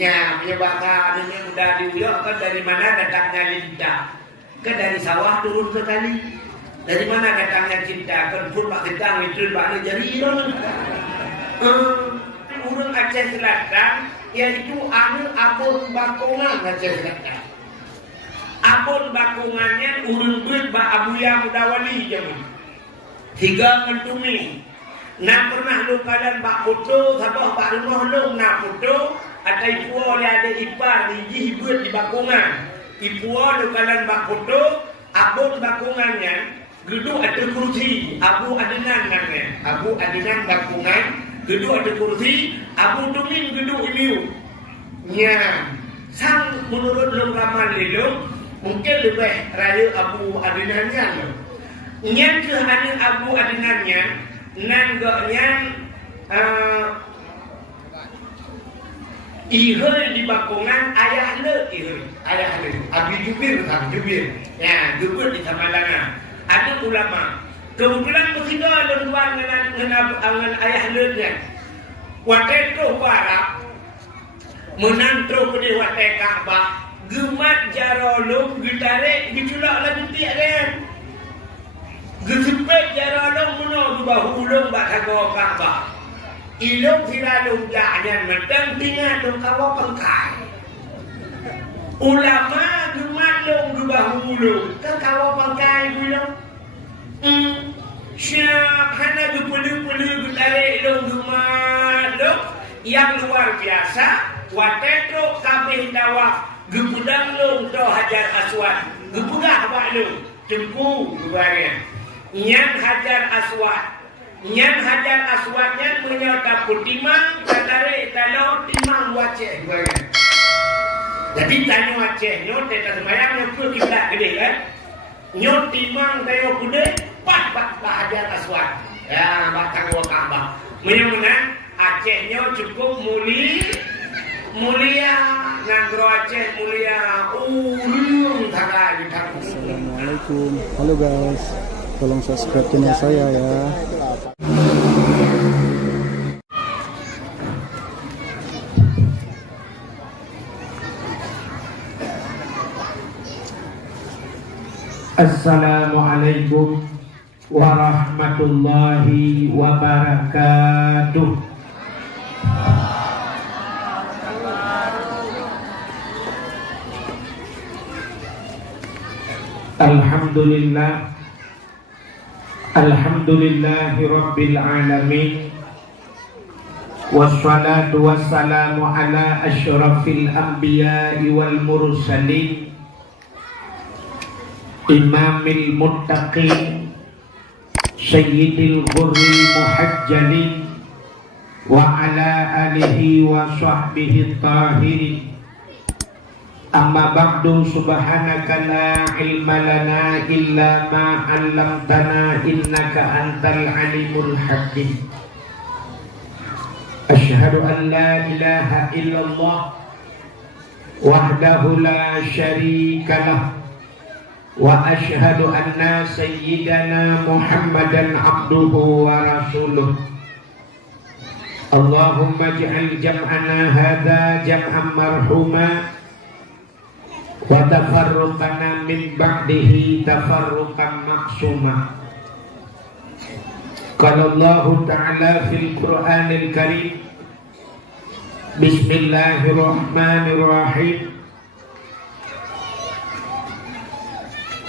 Ya, menyebabkan ini udah diulang kan dari mana datangnya cinta? Kan dari sawah turun ke kali. Dari mana datangnya cinta? Kan pun pak ketang itu pak jari orang. Urang Aceh Selatan yaitu anu abon bakongan Aceh Selatan. Abon bakongannya urang duit ba abuya mudawali jaman. 3 mentumi. Nak pernah lu kalian bak foto sabah bak rumah lu nak foto ada ipuo le ada ipar di hibut di bakongan. Ipuo lu kalian bak foto abon bakongannya gedung ada kursi abu adenan namanya. Abu adenan bakongan gedung ada kursi abu tumin gedung imiu. Nya sang menurut lu ramal lu mungkin lebih raya abu adenannya lu. Nya ke anu abu adenannya nanggoknya ihel di bakongan ayah le ihel ayah le abi jubir kan jubir ya jubir di Samalangan ada ulama kebetulan musida luar dengan ayah le nya wateto barak menantro ke wate Ka'bah gemat jarolum gitare diculak lagu tiak kan gesepet jarolong muno bahu ulung bak kago Ka'bah. Ilung silalung jangan mentang tinggal dong kawa pengkai. Ulama gemadong ke bahu ulung ke kawa pengkai ulung. Siap hana gepelu-pelu getarik dong gemadong yang luar biasa. Watetro kabeh dawak gepudang long to Hajar Aswad. Gepugah bak long tempu gubarnya. Nyan Hajar Aswad nya menyata putimang katare talau timang waceh gubarnya. Jadi tanya waceh nyo teta sembayang nyo kita gede kan. Nyo timang tayo kude pat Hajar Aswad. Ya batang Ka'bah. Menyang Aceh nyo cukup mulia ngangro Aceh mulia urung tagay tak. Assalamualaikum. Halo guys. Tolong subscribe channel saya ya. Assalamualaikum warahmatullahi wabarakatuh. Alhamdulillahi rabbil alamin. Wassalatu wassalamu ala asyrafil anbiya'i wal mursalin imamil muttaqin sayyidil ghurril muhajjalin wa ala alihi wa sahbihi tahirin. Amma ba'du, subhanaka la ilma lana illa ma 'allamtana innaka antal alimul hakim. Asyhadu an la ilaha illallah wahdahu la syarika lah wa asyhadu anna sayyidana Muhammadan abduhu wa rasuluh. Allahumma ij'al jam'ana hadza jam'an marhuma wa tafarruqana min ba'dihi tafarruqan maksuma. Qala Allah Ta'ala fil Qur'anil Karim, Bismillahirrahmanirrahim.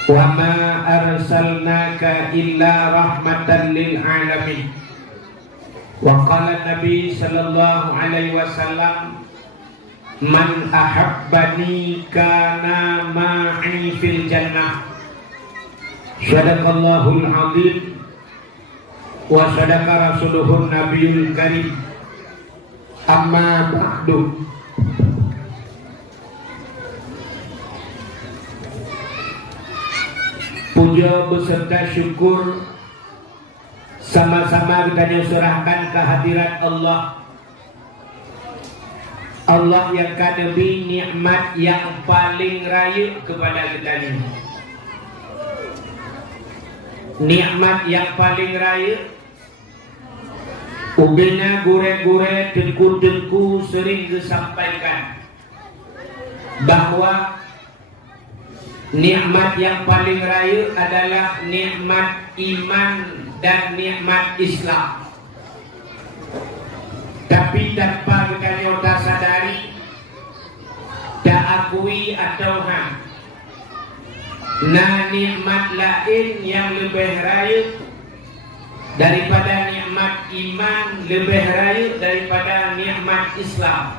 Wa ma arsalnaka illa rahmatan lil alamin. Wa qala Nabi sallallahu alaihi wasallam, man ahabbani kana ma'i fil jannah. Sadaqallahul azim wa sadaqa rasuluhun nabiyul karim. Amma ba'du. Puja beserta syukur sama-sama kita nyusurahkan kehadirat Allah. Allah yang kadebi nikmat yang paling raya kepada kita ini. Nikmat yang paling raya, ubena gure-gure, tengku-tengku sering disampaikan. bahwa nikmat yang paling raya adalah nikmat iman dan nikmat Islam. Tapi tanpa kita tak sadari, tak akui atau nah nikmat lain yang lebih raya daripada nikmat iman, lebih raya daripada nikmat Islam,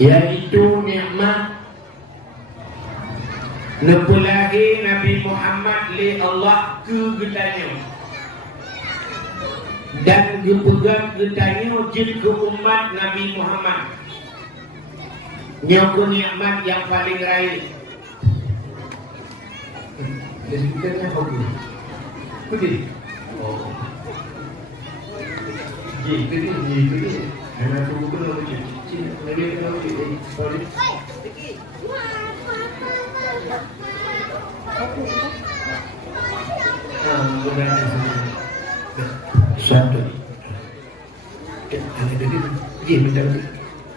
yaitu nikmat nepulahi Nabi Muhammad li Allah ke getanya dan dipegang getanya jin ke umat Nabi Muhammad. Nyaku nikmat yang paling raya. Jadi kita ni apa tu? Putih. Oh. Jadi. Anak tu pun nak cuci. Lagi nak cuci. Sorry. Satu. Ada dia. Dia minta dia.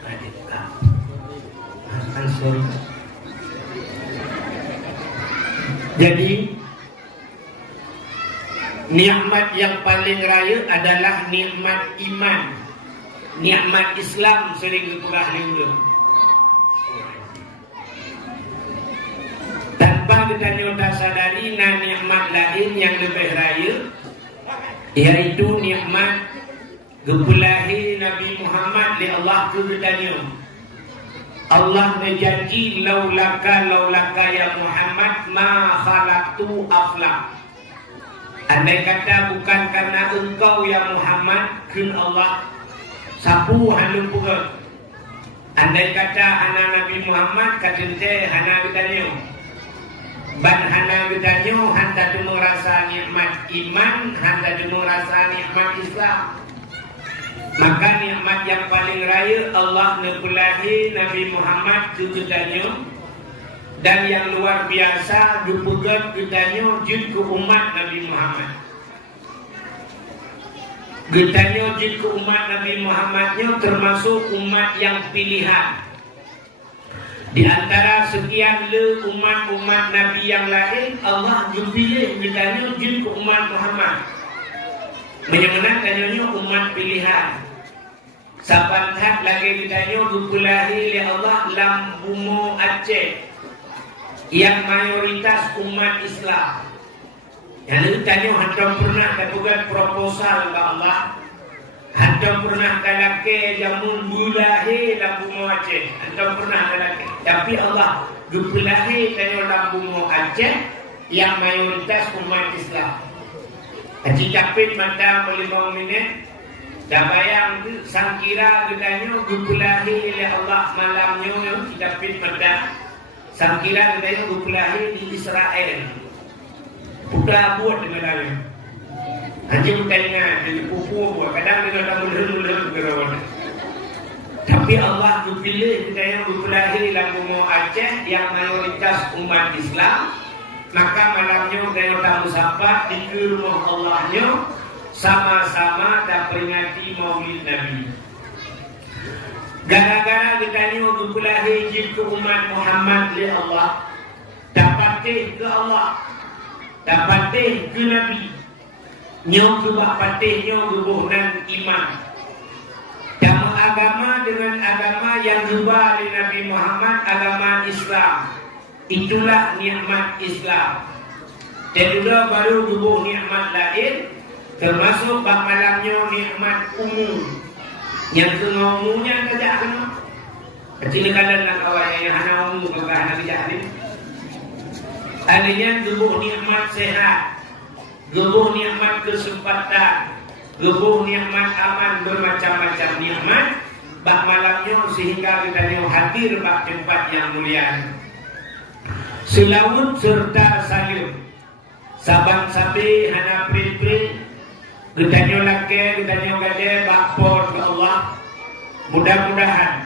Ada. Sorry. Jadi nikmat yang paling raya adalah nikmat iman, nikmat Islam sering kurang lingga. Tanpa kita nyoba sadari, nah nikmat lain yang lebih raya, yaitu nikmat gepulahi Nabi Muhammad li Allah ke getanya. Allah berjanji laulaka ya Muhammad ma khalaqtu aflak. Andai kata bukan karena engkau ya Muhammad, kun Allah sapu halum puga. Andai kata anak Nabi Muhammad katente hana getanyo, ban hana getanyo hanta tu merasa nikmat iman, hanta tu merasa nikmat Islam. Maka nikmat yang paling raya Allah nepulahi Nabi Muhammad ke getanya, dan yang luar biasa dipegat getanya jin ke umat Nabi Muhammad. Getanya jin ke umat Nabi Muhammadnya termasuk umat yang pilihan. Di antara sekian le umat-umat Nabi yang lain, Allah pilih getanya jin ke umat Muhammad. Menyemena tanyanya umat pilihan. Sabantat lagi ditanya dipulahi oleh Allah Lambumo Aceh yang mayoritas umat Islam. Yang ditanya hantam pernah dapat proposal ke Allah, hantam pernah kalake jamun bulahi Lambumo Aceh, hantam pernah kalake. Tapi Allah dipulahi tanya Lambumo Aceh yang mayoritas umat Islam. Haji capit mata 5 minit. Dah bayang tu sangkira gedanya dipulahi oleh Allah malamnya kita pin mata. Sangkira gedanya dipulahi di Israel. Putra buat dengan dia. Anjing tanya jadi pupu buat kadang dia tak mulai gerawat. Tapi Allah dipilih gedanya dipulahi dalam bumi Aceh yang mayoritas umat Islam. Maka malamnya gedanya tamu sahabat di rumah Allahnya. Sama-sama dah peringati Maulid Nabi. Gara-gara ditanya dipulahi jin ke umat Muhammad li Allah, dapatih ke Allah, dapatih ke Nabi, nyo ke bapatih nyo gebuhnan iman. Dan agama dengan agama yang berubah di Nabi Muhammad, agama Islam. Itulah nikmat Islam. Dan juga baru gebuh nikmat lain. Termasuk bak malamnya nikmat umum. Yang umumnya kerja kena. Kecil kalian nak awak yang hana umum ke hana kerja ni. Adanya gebuh nikmat sehat, gebuh nikmat kesempatan, gebuh nikmat aman, bermacam-macam nikmat. Bak malamnya sehingga kita hadir bak tempat yang mulia. Selawut serta salim. Sabang sabi hana print-print. Getanya laki, getanya gade, bakpor ke Allah. Mudah-mudahan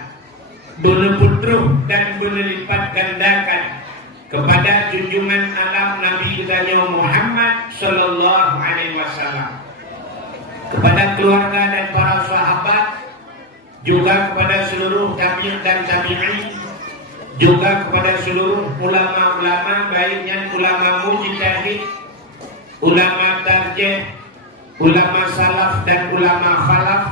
berputruh dan berlipat gandakan kepada junjungan alam Nabi kita Muhammad sallallahu alaihi wasallam, kepada keluarga dan para sahabat, juga kepada seluruh tabi'in dan tabi'in, juga kepada seluruh ulama-ulama, baiknya ulama mujtahid, ulama tarjih, ulama salaf dan ulama khalaf,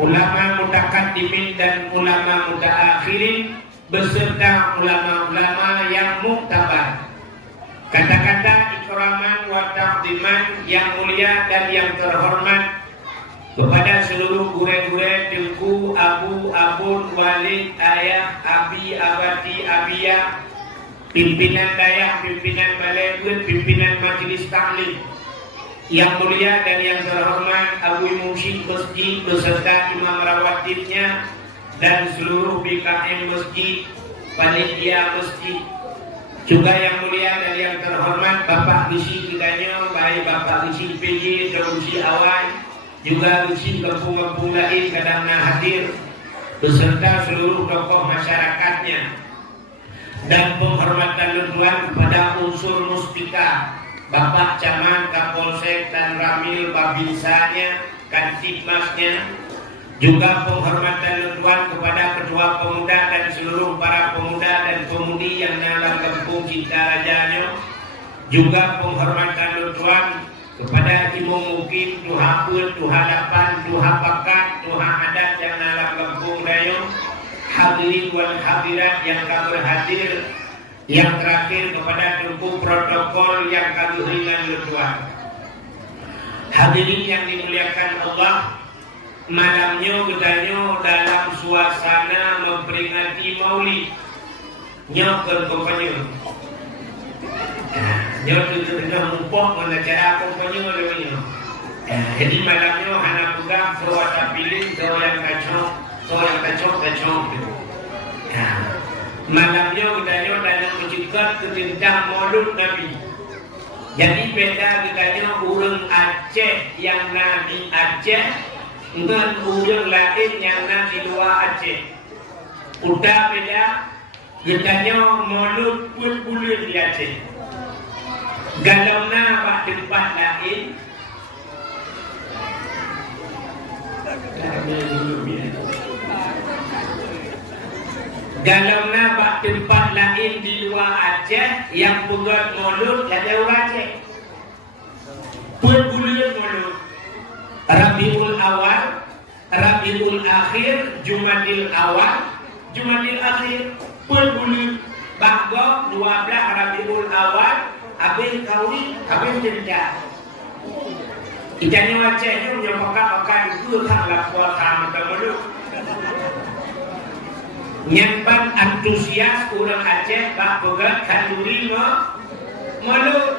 ulama mutakaddimin dan ulama mutaakhirin, beserta ulama-ulama yang muktabar. Kata-kata ikraman wa taqdiman yang mulia dan yang terhormat kepada seluruh gure-gure, tengku, abu, abun, walid, ayah, abi, abati, abiyah, pimpinan dayah, pimpinan balai, pimpinan majelis taklim yang mulia dan yang terhormat, abu mursyid masjid beserta imam rawatibnya dan seluruh BKM masjid, panitia masjid, juga yang mulia dan yang terhormat Bapak Gisi Kidanyo, baik Bapak Gisi PJ dan Gisi Awal, juga Gisi kampung-kampung lain kadang hadir beserta seluruh tokoh masyarakatnya, dan penghormatan Tuhan kepada unsur muspika Bapak Camat, Kapolsek dan Ramil Babinsanya, Kantipmasnya, juga penghormatan Tuhan kepada Ketua Pemuda dan seluruh para pemuda dan pemudi yang dalam kampung Cintarajanya, juga penghormatan Tuhan kepada Imam Mukim, Tuha Pun, Tuha Dapan, Tuha Pakat, Tuha Adat yang dalam kampung Dayo, hadirin wal hadirat yang kami hadir, yang terakhir kepada tengku protokol yang kami ringan Tuhan. Hadirin yang dimuliakan Allah, malamnya gedanya dalam suasana memperingati Maulid nyokon kompanya. Nyokon itu tengah mumpuk mengacara kompanya lewanya. Jadi malamnya anak pegang perwata pilih so yang kacok. Malamnya gedanya dalam mencegah tentang Maulid Nabi. Jadi beda gedanya urang Aceh yang Nabi Aceh dengan urang lain yang di luar Aceh. Udah beda, gedanya Maulid pun bulan di Aceh. Galaunya pak tempat lain. Galaunya pak tempat lain di luar Aceh yang buat Maulid ada orang Aceh. Pun bulan Maulid. Rabiul Awal, Rabiul Akhir, Jumadil Awal, Jumadil Akhir, bulan Bagong 12 Rabiul Awal, habis kawin, habis kerja. Ikannya Aceh itu yang pakai itu tak lapor sama dulu. Nyamban antusias orang Aceh bak boga kanduri malu.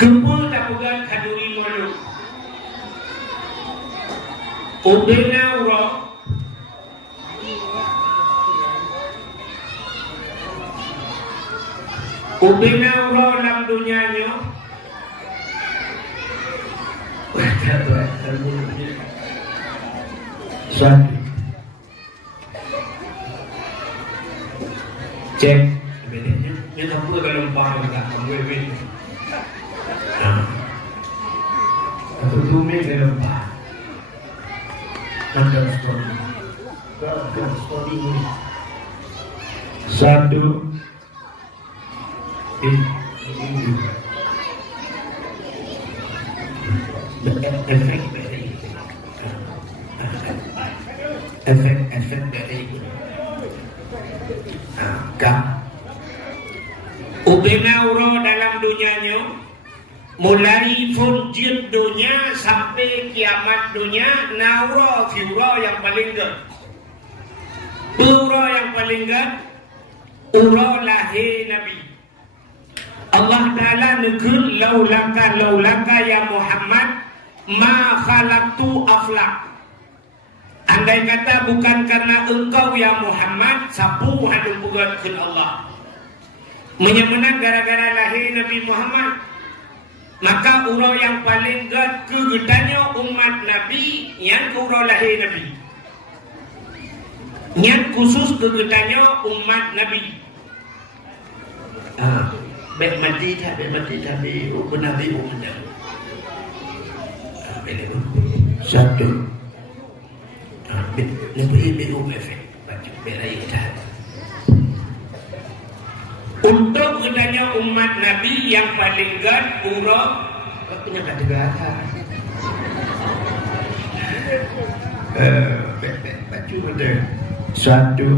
Gempul tak bukan kaduri malu. Ubena urok dalam dunianya. Satu. Cek. Ini tak perlu dalam paham tak. Atau tumi dalam paham. Dalam story ini. Satu. Efek dari Ubenauro dalam dunianya, mulai furjid dunia sampai kiamat dunia, nauro fiuro yang paling gede, uro yang paling gede, uro lahir Nabi. Allah Ta'ala negeri laulaka ya Muhammad ma khalaqtu aflak. Andai kata bukan karena engkau ya Muhammad, sapu hadung bugatkan Allah. Menyemenang gara-gara lahir Nabi Muhammad, maka urau yang paling gede kegedannya umat Nabi yang urau lahir Nabi. Yang khusus kegedannya umat Nabi. Baik mati tapi Nabi umum. Satu. Lebih minum efek baju beraitan. Untuk adanya umat Nabi yang paling gad urut punya kata-kata. Baju ada. Satu.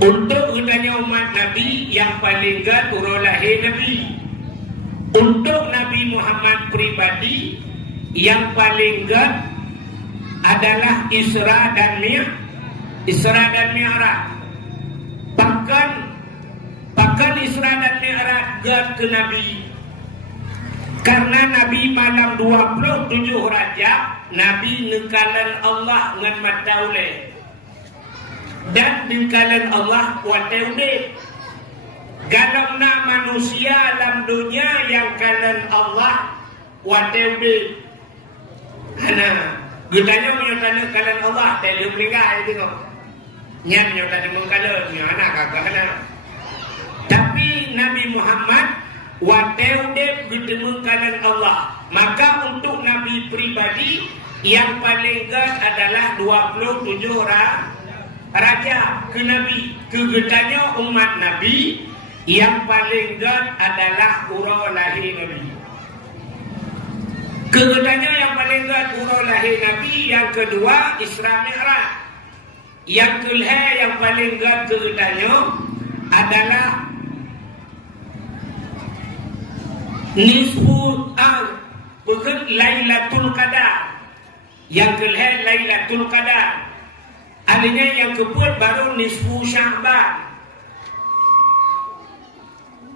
Untuk adanya umat Nabi yang paling gad urut lahir Nabi. Untuk Nabi Muhammad pribadi yang paling gad adalah Isra dan Mi'raj. Bahkan Isra dan Mi'raj gad ke Nabi. Karena Nabi malam 27 Rajab, Nabi nekalan Allah dengan mataule. Dan nekalan Allah wataule. Galangna manusia dalam dunia yang kalan Allah wataule. Ana gudanya menyotana kalan Allah tele meninggal itu kok. Nyan menyotana mengkalan anak kakak kana. Tapi Nabi Muhammad wataule bertemu kalan Allah. Maka untuk Nabi pribadi yang paling gad adalah 27 Rajab ke Nabi. Kegedanya umat Nabi yang paling gad adalah urut lahir Nabi. Kegedanya yang paling gad urut lahir Nabi. Yang kedua Isra Mi'raj. Yang kelima yang paling gad kegedanya adalah nisfu bukan Lailatul Qadar. Yang kelima Lailatul Qadar. Artinya yang keempat baru nisfu Sya'ban.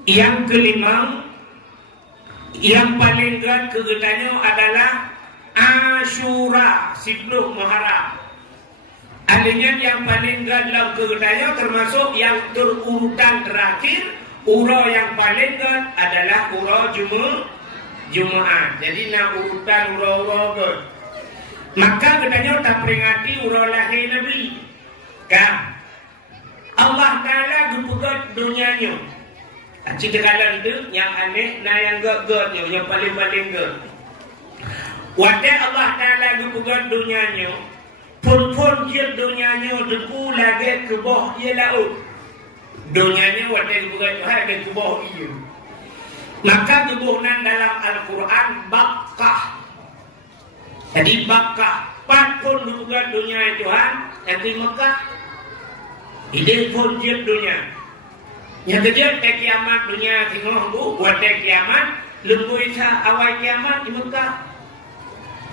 Yang kelima yang paling gad kegedanya adalah Asyura 10 Muharram. Artinya yang paling gad dalam kegedanya termasuk yang terurutan terakhir. Urut yang paling gad adalah urut Jumaat. Jadi nak urutan urut gad. Maka kedanya tak peringati urut lahir Nabi. Kan? Allah Ta'ala gepegat dunianya. Cerita kalan tu yang aneh, nah yang gad yang paling gad. Wadah Allah Ta'ala gepegat dunianya. Pun dia dunianya deku lagi ke bawah dia laut. Dunianya wadah gepegat Tuhan dan ke bawah dia. Maka gebuhnan dalam Al-Quran Bakkah. Jadi Bakkah 4 pun gepegat dunia Tuhan. Nanti Mekah ini pun dia dunia. Yang kejap tak kiamat dunia tengok tu, buat tak kiamat, lembu isa awal kiamat di Mekah.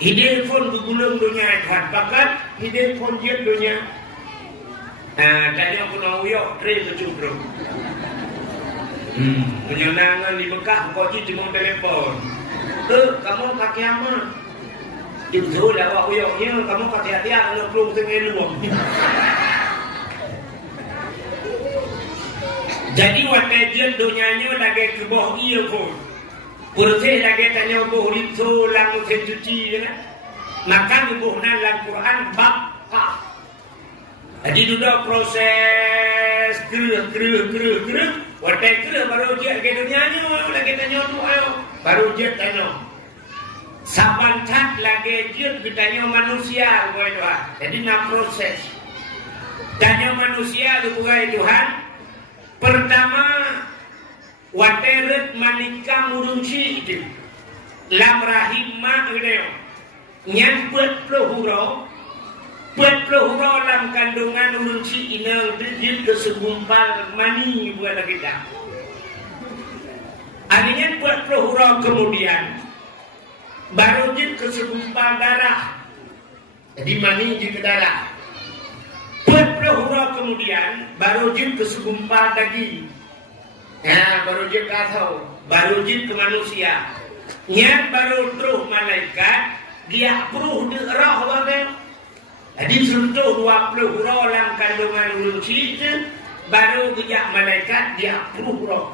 Hidup pun bergulung dunia Tuhan, bahkan hidup pun dia dunia. Tadi aku nak uyok, teri kecubrum. Menyenangan di Mekah, kau cuma telefon. Kamu kat kiamat. Itu dah awak uyoknya, kamu kat hati-hati, nak peluk tengah luang. Jadi watajian dunianya lagi ke bawah ia pun. Proses lagi tanya bawah rinso lang sencuci kan. Maka dibuhnan dalam Quran Bakkah. Jadi sudah proses kera. Watai kera baru dia ke dunianya lagi tanya doa. Baru dia tanya. Saban cat lagi dia ditanya manusia buat doa. Jadi nak proses. Tanya manusia buat Tuhan. Pertama, wateret manika murunci itu, lam rahim mak itu, nyan buat pelahuro lam kandungan murunci inang dia kesegumpal mani buat kita. Artinya buat pelahuro kemudian, baru dia kesegumpal darah, jadi mani di darah. Pelahura kemudian baru jin ke segumpal daging. Baru jin ke atau baru jin ke manusia. Nyat baru terus malaikat dia peruh di roh bagai. Jadi sentuh 20 roh dalam kandungan ulunci itu baru gejak malaikat dia peruh roh.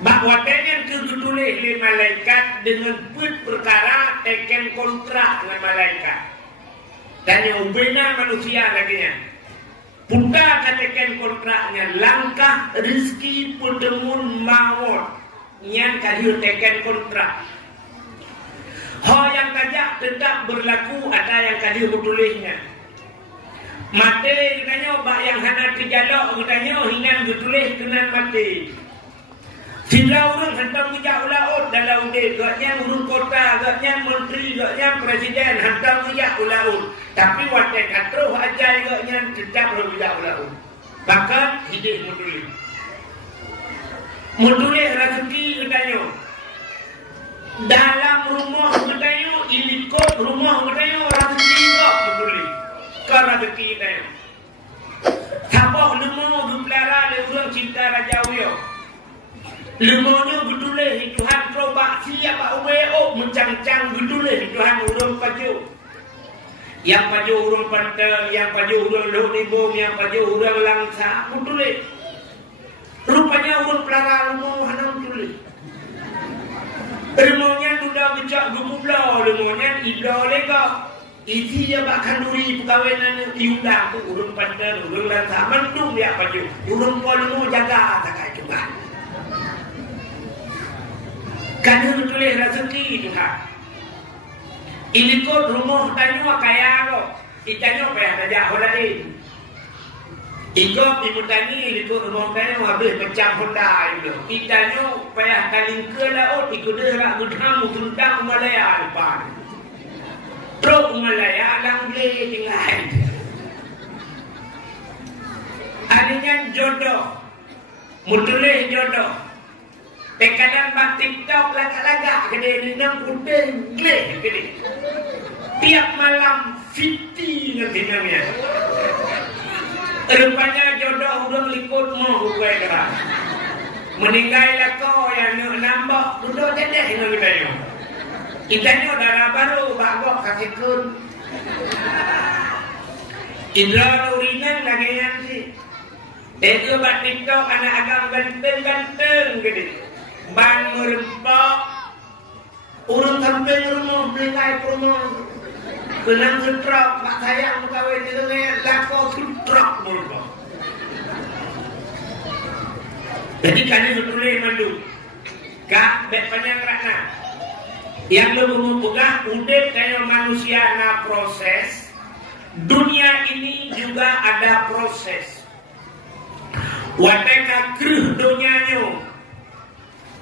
Bahawa dengan kegetulis oleh malaikat dengan perkara teken kontrak dengan malaikat. Dan yang benar manusia laginya. Puta katakan kontraknya langkah rezeki pertemuan maut yang kali tekan kontrak. Hal yang kajak tetap berlaku ada yang kajak bertulisnya. Mati katanya bak yang hana terjalak katanya hinan bertulis kenan mati. Tidak orang hantar ujak ulaut dalam udah gaknya urun kota, gaknya menteri, gaknya presiden hantar ujak ulaut. Tapi waktu katruh ajai gaknya tetap ujak ulaut. Bahkan hidup bertulis. Bertulis rezeki katanya. Dalam rumah katanya, ilikot rumah katanya rezeki juga bertulis. Rezeki katanya. Sabah lemah berpelara le orang cinta Raja Uyo. Lemahnya bertulis Tuhan terobak siapa uwe mencang-cang bertulis Tuhan urung paju. Yang paju urung pantel, yang paju urung loribom, yang paju urung langsa bertulis. Rupanya urung pelara rumah hanam tulis. Lemahnya sudah becak gumublah, lemahnya iblah legak. Isi ya bahkan duri perkahwinan diundang tu urung pantel, urung langsa mendung dia paju. Urung polu jaga tak cuma. Kan tulis rezeki Tuhan. Ini kot rumah tanya kaya lo, itanya payah saja holain. Ikut ibu tani ini kot rumah tanya habis pecah honda itu. Itanya payah kaling ke laut ikut dia rak berhamu tentang Malaya depan. Truk Malaya lang boleh tinggal. Adanya jodoh, mutulis jodoh. Kadang bak TikTok lagak-lagak kena nenang putih gleh kena. Tiap malam fiti nanti namanya. Rupanya jodoh udah meliput mau gue dah. Meninggal lah kau yang nambah duduk jadeh dengan kitanya. Kitanya darah baru bak kasih kun. Indra urinan lagi yang sih. Itu bak TikTok anak agam ganteng-ganteng gede. Ban merempak urun sampai rumah beli rumah kenang setrap mak sayang kawin itu lako setrap merempak. Jadi kami bertulis mandu kak bek panjang rakna yang lebih membuka udah kayak manusia na proses. Dunia ini juga ada proses. Wateka keruh dunianya.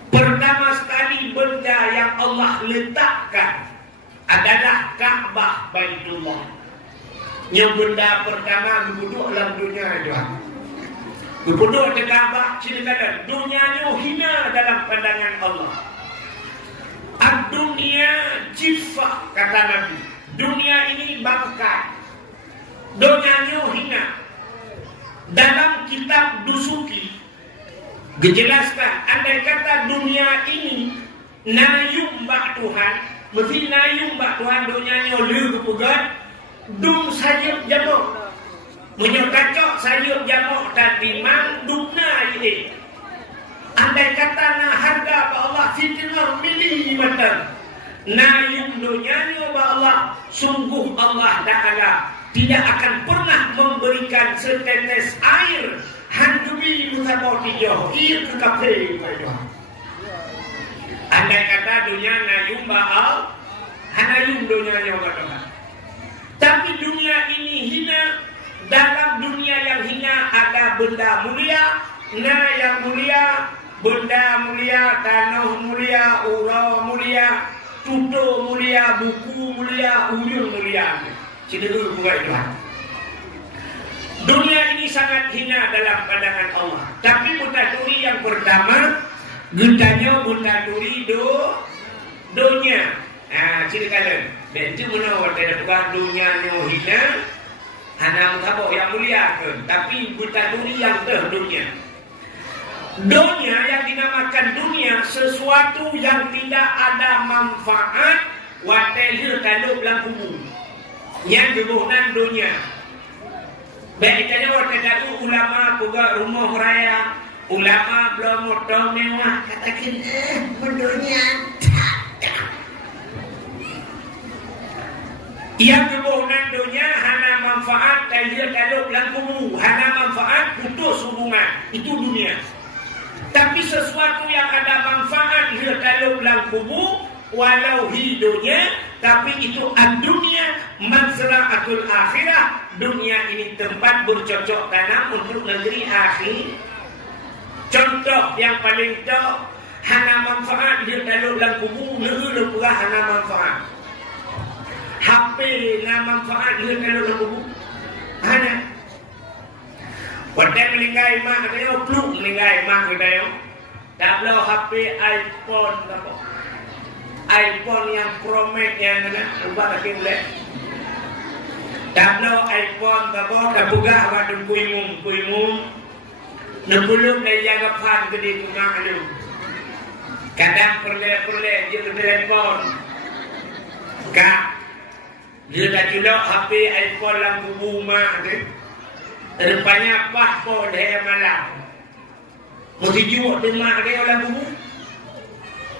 Pertama sekali benda yang Allah letakkan adalah Ka'bah Baitullah. Yang benda pertama duduk dalam dunia itu. Duduk di Ka'bah ceritakan dunianya hina dalam pandangan Allah. Ad-dunia jifah kata Nabi. Dunia ini bangkai. Dunianya hina. Dalam kitab Dusuki dijelaskan, andai kata dunia ini nayung bak Tuhan, mesti nayung bak Tuhan dunianya lu kepugat, dung sayup jamuk, menyokacok sayup jamuk tadi mang dungna ini. Andai kata na harga bak Allah sitinor milih matan, nayung dunianya bak Allah, sungguh Allah Ta'ala tidak akan pernah memberikan setetes air handubi musaboti joh ir ke kafe kayo. Andai kata dunia nayum baal, hanayum dunia nyawa doa. Tapi dunia ini hina. Dalam dunia yang hina ada benda mulia, nah yang mulia, benda mulia, tanah mulia, ura mulia, tuto mulia, buku mulia, uyun mulia. Cedera bukan itu. Dunia ini sangat hina dalam pandangan Allah. Tapi mutaturi yang pertama, gentanya mutaturi dunia. Nah, ceritakan. Dan itu menawar tidak bukan dunia yang hina, hanya mengabok yang mulia kan. Tapi mutaturi yang dunia. Dunia yang dinamakan dunia sesuatu yang tidak ada manfaat. Watehir kalau belang kubur. Yang gebunan dunia. Baiknya waktu itu ulama juga rumah raya, ulama belum motor mewah katakan mendunia. Yang gebunan dunia hanya manfaat dan dia kalau belang kubur, hanya manfaat putus hubungan itu dunia. Tapi sesuatu yang ada manfaat dia kalau belang kubur walau hidupnya, tapi itu dunia mazra'atul akhirah. Dunia ini tempat bercocok tanam untuk negeri akhir. Contoh yang paling top, hana manfaat dia dalam kubur, negeri pula hana manfaat. HP na manfaat dia dalam kubur, hana. Pada meninggal mak dia, peluk meninggal mak dia. Tak perlu HP iPhone apa. iPhone yang Pro Max yang mana? Lupa lagi boleh. Tak perlu iPhone apa? Tak buka waktu kuimum. Nebulung dari jaga pan ke di rumah lu. Kadang perle dia ke telefon. Kak, dia dah culok HP iPhone lampu rumah tu. Rupanya paspor dia malam. Mesti jual di mak dia lampu rumah.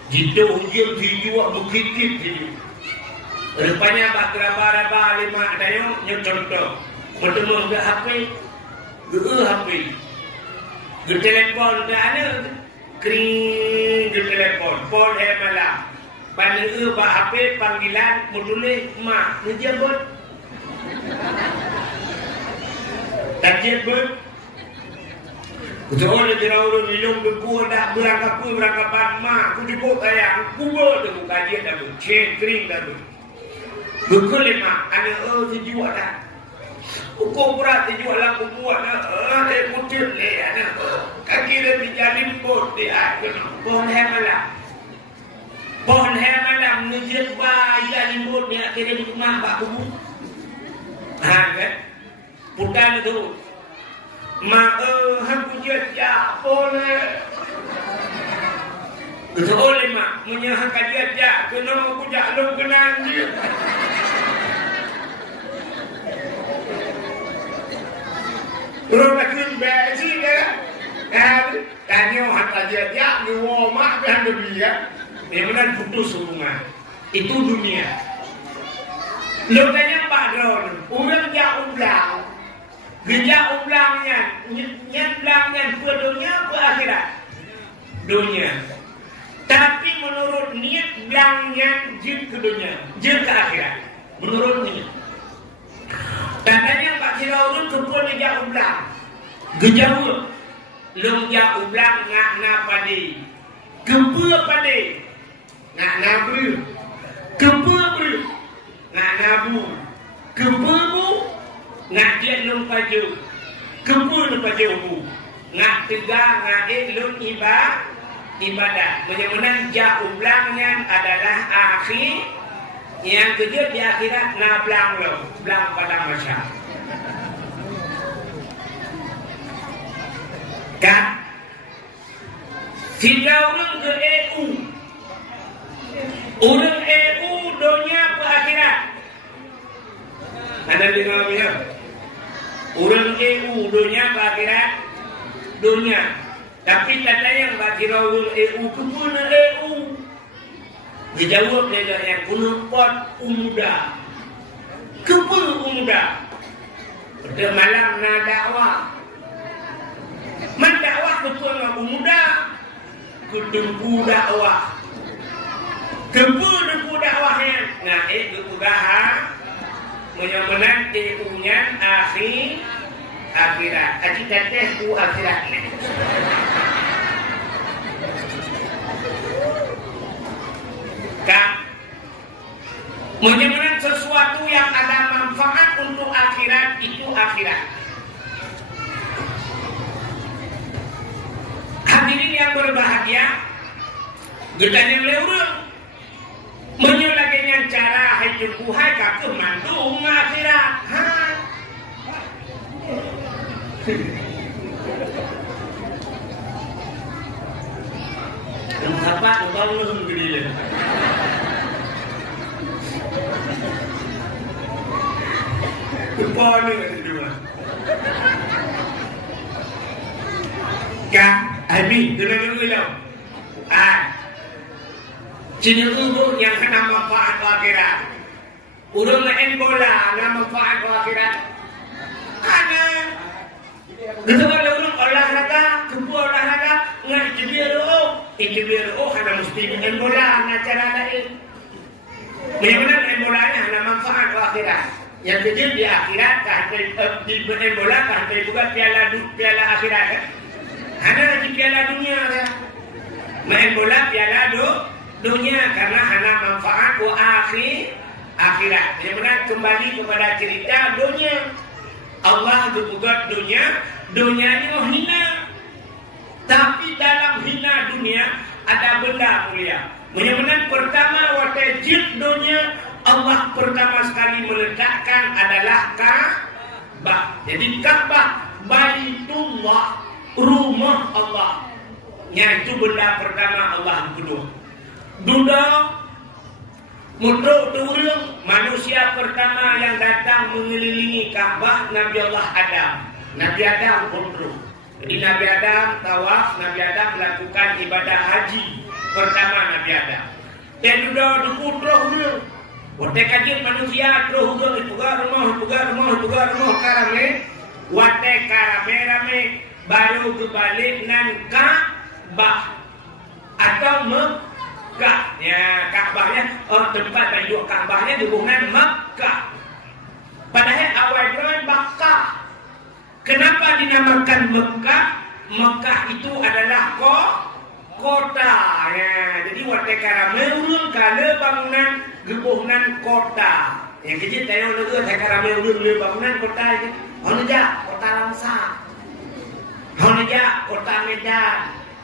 Jika hujan dijual bukit-bukit jadi. Rupanya bak raba-raba lima dayo yang contoh. Bertemu ke HP. Ke HP. Ke telefon ke ada. Kering ke telefon. Pon malam. Pada bak HP panggilan menulis mak. Dia buat. Tak buat. Betul dia orang minum beku dah berangkat mak aku dibuk ayah aku buat tu buka dia dah kering dah tu beku mak ana dijual dah ukur berat dijual lah aku buat dah putih le ana kaki dia dijalin bot dia pohon malam ngejek bayar limbut dia kira di rumah pak kubu kan putan tu mak aku jejak boleh betul mak menyahkan jejak kena aku jaklum kenang dia rokakin besi dia tanya hantar jejak di mak dan dia memang putus hubungan itu dunia lo tanya Pak Drone orang jauh belau Gejak ulangnya, nyat belangnya ke dunia ke akhirat. Dunia. Tapi menurut niat belangnya je ke dunia, je ke akhirat. Menurut niat. Katanya Pak Firaun kepul gejak ulang. Gejak ulang. Long jak ulang ngak na pade. Kepul pade. Ngak na bru. Kepul bru. Ngak na bu. Kepul bu. Ngak dia lung paju kebun paju bu ngak tegang ngak lung ibadah menyebutkan ulangnya adalah akhir yang kedua di akhirat na belang pada masa kan tidak orang ke EU orang EU dunia ke akhirat ada dengar ya. Orang EU dunia akhirat dunia. Tapi kata yang bagi orang EU itu pun EU. Dijawab dengan yang kuno pot umuda. Kepul umuda. Pada malam na dakwah. Mendakwah kepul umuda. Kedengku dakwah. Kepul dengku dakwahnya. Nah, kemudahan menyamakan EU-nya akhirat. Aji teteh ku akhirat. Kan? Menyamakan sesuatu yang ada manfaat untuk akhirat itu akhirat. Hadirin yang berbahagia, getanya lewat. Menyulaganya cara hidup buhay kakek mantung akhirat. Yang apa? Kalau belum gede. Kepala ni dua. Kak, Abi, dengan dulu. Sini urut yang kena manfaat akhirat. Urut main bola kena manfaat akhirat. Ada. Kita kalau urut olahraga, kebuah olahraga, nggak jadi itu biar karena mesti main bola acara lain. Memang main bolanya hanya manfaat ke akhirat. Yang kecil di akhirat di main bola juga piala akhirat kan? Hanya di piala dunia kan? Main bola piala dunia karena hanya manfaat ke akhirat. Memang kembali kepada cerita dunia. Allah berbuat dunia ini menghina. Tapi dalam hina dunia ada benda mulia. Menyebutkan pertama watajib dunia Allah pertama sekali meletakkan adalah Ka'bah. Jadi Ka'bah Baitullah, rumah Allah. Itu benda pertama Allah kedua. Duda Mutluk turun manusia pertama yang datang mengelilingi Ka'bah Nabi Allah Adam. Nabi Adam kontrol. Jadi Nabi Adam tawaf, Nabi Adam melakukan ibadah haji pertama Nabi Adam. Dan sudah dikutroh dulu. Wate kajian manusia troh dulu itu rumah karame. Wate karame baru kebalik nan Ka'bah atau Mekah. Ya Ka'bahnya tempat tajuk Ka'bahnya hubungan Mekah. Padahal awalnya Makkah. Kenapa dinamakan Mekah? Mekah itu adalah kota. Ya, jadi warga karame urun kala bangunan gebuhnan kota. Yang kecil tayo lego ta karame urun bangunan kota itu. Honeja kota Langsa. Honeja kota Medan.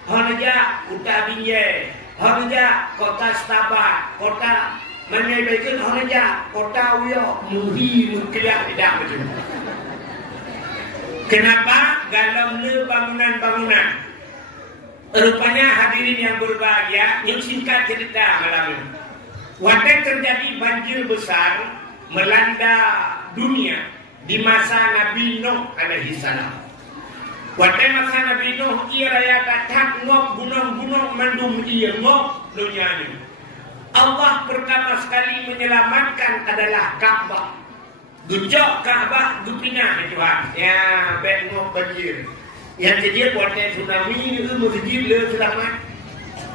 Honeja kota Binjai. Honeja kota Stabat. Kota menyebutkan honeja kota Uyo muhi mukliah tidak betul. Kenapa? Dalam bangunan-bangunan. Rupanya hadirin yang berbahagia, yang singkat cerita malam ini. Waktu terjadi banjir besar melanda dunia di masa Nabi Nuh alaihi salam. Waktu masa Nabi Nuh ia raya datang ngop gunung-gunung mendung ia ngop dunia ini. Allah pertama sekali menyelamatkan adalah Ka'bah. Gujok Ka'bah gupinah Tuhan. Ya, bengok banjir. Yang kejadian buatnya tsunami itu masjid le selamat.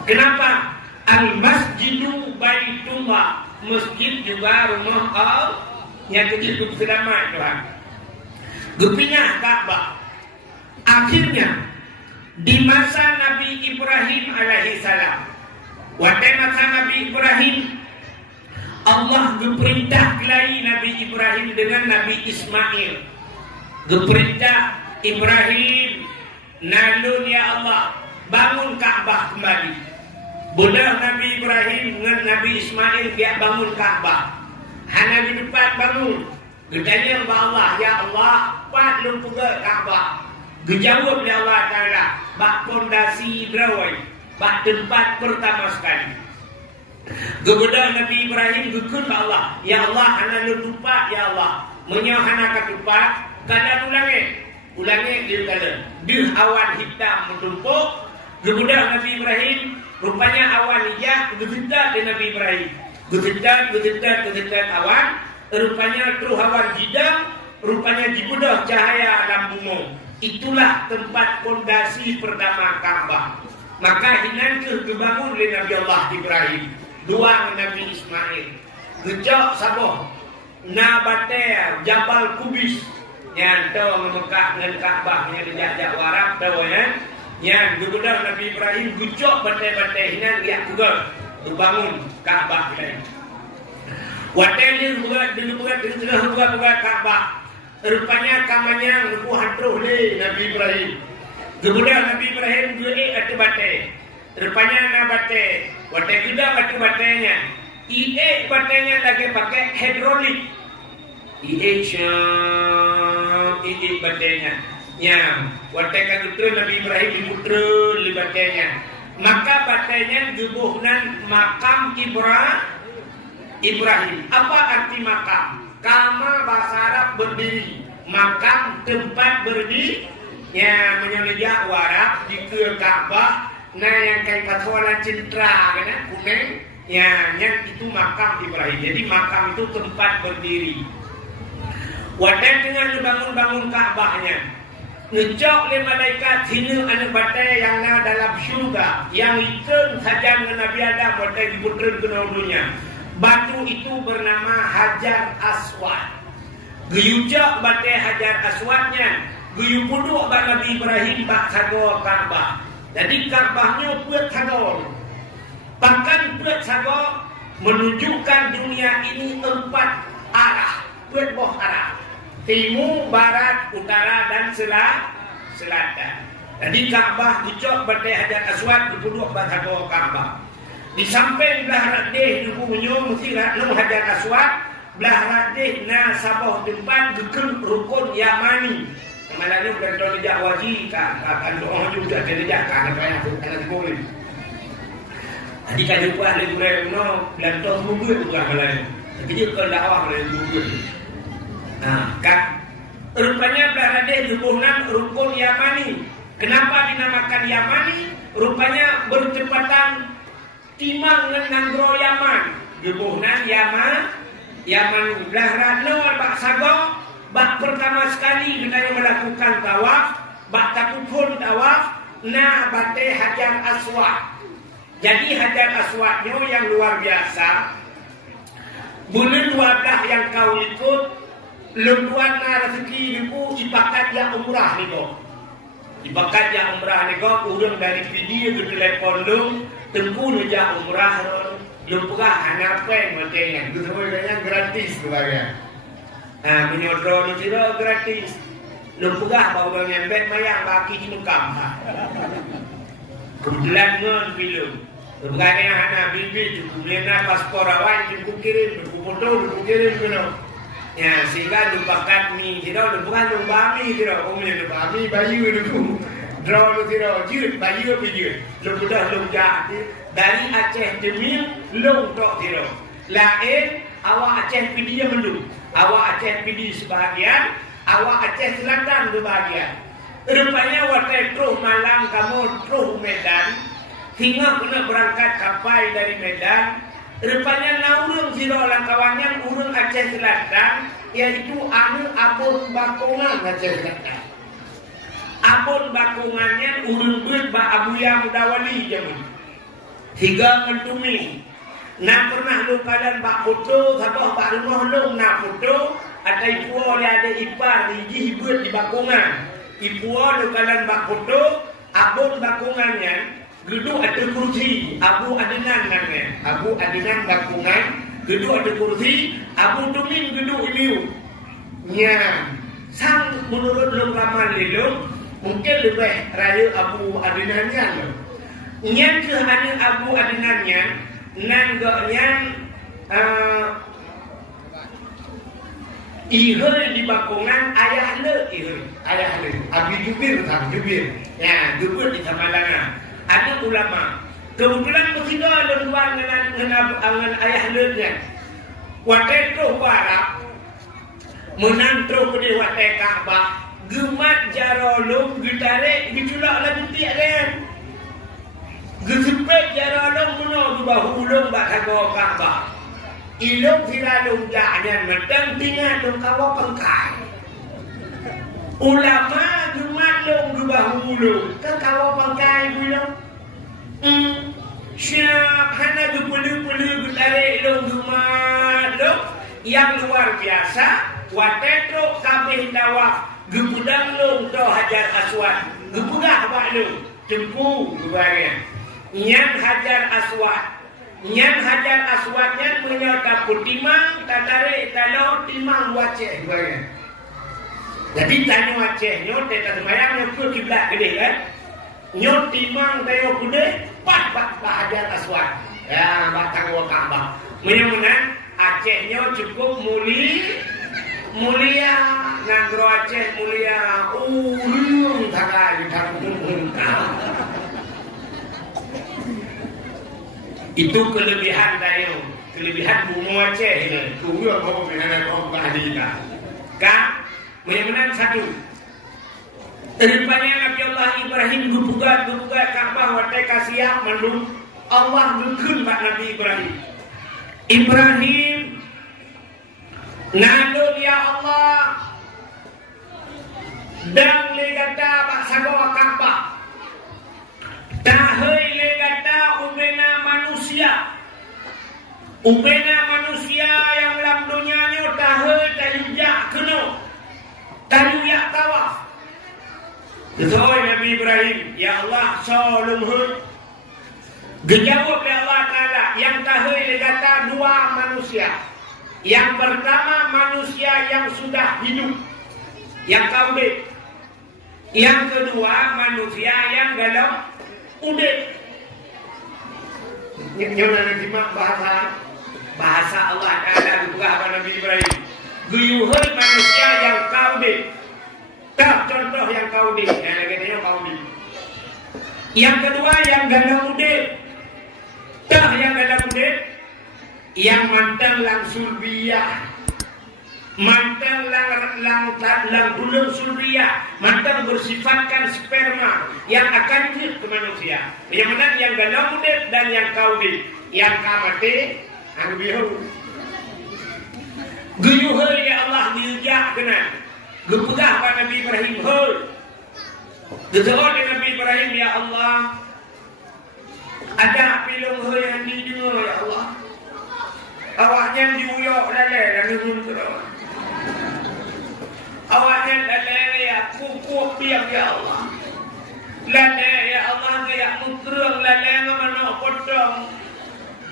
Kenapa? Al-Masjidu Baitullah. Masjid juga rumah Allah. Yang kejadian selamat Tuhan. Gupinah Ka'bah. Akhirnya di masa Nabi Ibrahim alaihi salam. Waktu masa Nabi Ibrahim Allah berperintah kelahi Nabi Ibrahim dengan Nabi Ismail. Berperintah Ibrahim, nalun ya Allah, bangun Ka'bah kembali. Bodoh Nabi Ibrahim dengan Nabi Ismail dia bangun Ka'bah. Hanya di depan bangun. Gedanya Allah, ya Allah, pat lumpuga Ka'bah. Gejawab ya Allah Ta'ala, bak fondasi drawai, bak tempat pertama sekali. Gebedah Nabi Ibrahim gukun Allah. Ya Allah, hana lupa ya Allah. Menyoh hana katupa, kada ulangi dia kala. Di awan hitam menumpuk. Gebedah Nabi Ibrahim, rupanya awan hijau gededak di Nabi Ibrahim. Gededak awan, rupanya terus awan hidang, rupanya dibedah cahaya lampumu. Itulah tempat fondasi pertama Ka'bah. Maka hinan kebangun oleh Nabi Allah Ibrahim. Dua Nabi Ismail. Gejok saboh. Nabater Jabal Kubis. Yang tahu Mekah dengan Ka'bah yang dijajak warap tahu ya. Yang gubernur Nabi Ibrahim gejok batai-batai hinan dia kugal. Bangun Ka'bah ini. Watel buka Ka'bah. Rupanya kamanya lupu hatruh le Nabi Ibrahim. Gubernur Nabi Ibrahim dua atau batai. Rupanya nabate. Watai juga batu-batanya. IE batanya lagi pakai hidrolik. IE batanya. Ya, watai kan itu Nabi Ibrahim diputra li batanya. Maka batanya gebuhnan makam Ibrahim. Apa arti makam? Kama bahasa Arab berdiri. Makam tempat berdiri. Ya, menyelidik warap di ke Ka'bah. Nah yang kayak patwalan centra kan kuning ya yang itu makam Ibrahim. Jadi makam itu tempat berdiri. Wadah dengan bangun-bangun Ka'bahnya. ngejok le malaikat hina anak batai yang na dalam syurga yang ikan hajar ke Nabi Adam batai diputera ke dunia. Batu itu bernama Hajar Aswad. Geyujak batai Hajar Aswadnya, geyu puduk bak Nabi Ibrahim bak sago Ka'bah. Jadi Ka'bahnya buat sago. Bahkan buat sago menunjukkan dunia ini 4 arah, buat boh arah. Timur, barat, utara dan selatan. Jadi Ka'bah dicok batai Hajar Aswad dipuduk bak sago Ka'bah. Di samping belah radih dukunyo mesti lu Hajar Aswad, belah radih na sabah tempat gekeng rukun Yamani. Malah lu berdoa jak wajib kan doa juga kerja kan apa yang boleh. Jadi kan jumpa ahli Qur'an dan toh mungkin juga malah. Tapi dia ke dakwah oleh mungkin. Nah, kan rupanya belah radih dukungan rukun Yamani. Kenapa dinamakan Yamani? Rupanya bertepatan timang dengan Gro Yaman. Gebuhnan Yaman belah radno bak sago. Bak pertama sekali dengan melakukan tawaf, bak takukun tawaf, na batai Hajar Aswad. Jadi Hajar Aswadnya yang luar biasa. Bulan 12 yang kau ikut, lembuan na rezeki niku ipakat yang umrah niku. Ipakat yang umrah niku urang dari video ke telepon lu, tengku nuja umrah lumpurah hanapen matenya. Itu semuanya gratis keluarga. Nah, menyodro itu gratis. Lumpurah bawa orang yang bet mayang baki jinukam. Kebetulan ngon film. Bukannya anak bibi cukup lena paspor awal cukup kirim, cukup foto cukup kirim kena. Ya, sehingga lupakan ni, tidak lupakan lumbami tidak. Omnya lumbami bayu dulu. Draw lu tidak jut bayu pijut. Lumpurah lumpjak dari Aceh Demil long tok tidak. Lain awak Aceh pidi yang mendung. Awak Aceh pidi sebahagian, awak Aceh Selatan sebahagian. Rupanya watai truh Malang kamu truh Medan, hingga kena berangkat kapal dari Medan. Rupanya naurung siro langkawannya urung Aceh Selatan, yaitu anu abon bakongan Aceh Selatan. Abon bakongannya urung duit ba Abuya Mudawali jaman. Tiga mentumi. Nak pernah lu kalian bak foto, sabah bak rumah lu nak foto, ada ibu ada ipar di hibut di bakungan. Ibu lu kalian bak foto, abon bakungannya, gedung ada kursi, abu adenan namanya, abu adenan bakungan, gedung ada kursi, abu tumin gedung iliu. Nya, sang menurut lu ramal lu, mungkin lebih raya abu adenannya lu. Nya ke hanya abu adenannya. Nanggoknya ihel di bakungan ayah le abi jubir tang jubir ya jubir di Samalangan ada ulama kebetulan musida luar dengan ayah le nya watai tu barak menantro ke watai Ka'bah gemat jarolum gitare gitulak lagu tiak kan gesepet jarolong muno bahu ulung bak sago Ka'bah. Ilung silalung jaknya medang tinggal dong kawa pengkai. Ulama gemat dong bahu ulung kan kawa pengkai ulung. Siap hana gepelu-pelu getarik dong gemat dong yang luar biasa. Watetro kabeh tawaf gepudang dong to Hajar Aswad. Gepugah bak dong jempu luarnya. Nyan Hajar Aswad, nyan Hajar Aswadnya menyota timang, tatare talo timang waceh. Jadi tanya waceh, nyot teta semayang nyot kiblat gede kan? Nyot timang tayo gede, pat Hajar Aswad. Ya, batang Ka'bah. Menyamanan Acehnya cukup mulia, nangro Aceh mulia, urung takai takun. Itu kelebihan dari kelebihan bunga Aceh ini. Tunggu apa pemilihan kau bahadika. Kan? Menyamanan satu. Rupanya Nabi Allah Ibrahim gugat Ka'bah watai kasih mandung Allah mungkin Pak Nabi Ibrahim. Ibrahim nandung ya Allah dan legata Upena manusia yang dalam dunia ni tahu talijak kena. Talijak tawaf. Ketua Nabi Ibrahim, ya Allah, solum hud. Dijawab oleh Allah Ta'ala, yang tahu kata dua manusia. Yang pertama manusia yang sudah hidup, yang kaudit. Yang kedua manusia yang dalam udit. Yang simak bahasa Allah Ta'ala dibuka pada Nabi Ibrahim. Guyuhul manusia yang kaudit. Tak contoh yang kaudit. Yang lagi kaudit. Yang kedua yang dalam udit. Tak yang dalam udit. Yang mantan lang sulbiyah. Mantan lang belum sulbiyah. Mantan bersifatkan sperma yang akan hidup ke manusia. Yang mana yang dalam udit dan yang kaudit. Yang kamate ang bihu. Guyuhul ya Allah diujak kena. Gepegah pada Nabi Ibrahim hul. Geteron Nabi Ibrahim, ya Allah, ada pilung hul yang didengar ya Allah. Awaknya diuyok lalai dan diuntur. Awaknya lalai ya kukuk biak ya Allah. Lalai ya Allah kayak mutrung lalai mana potong.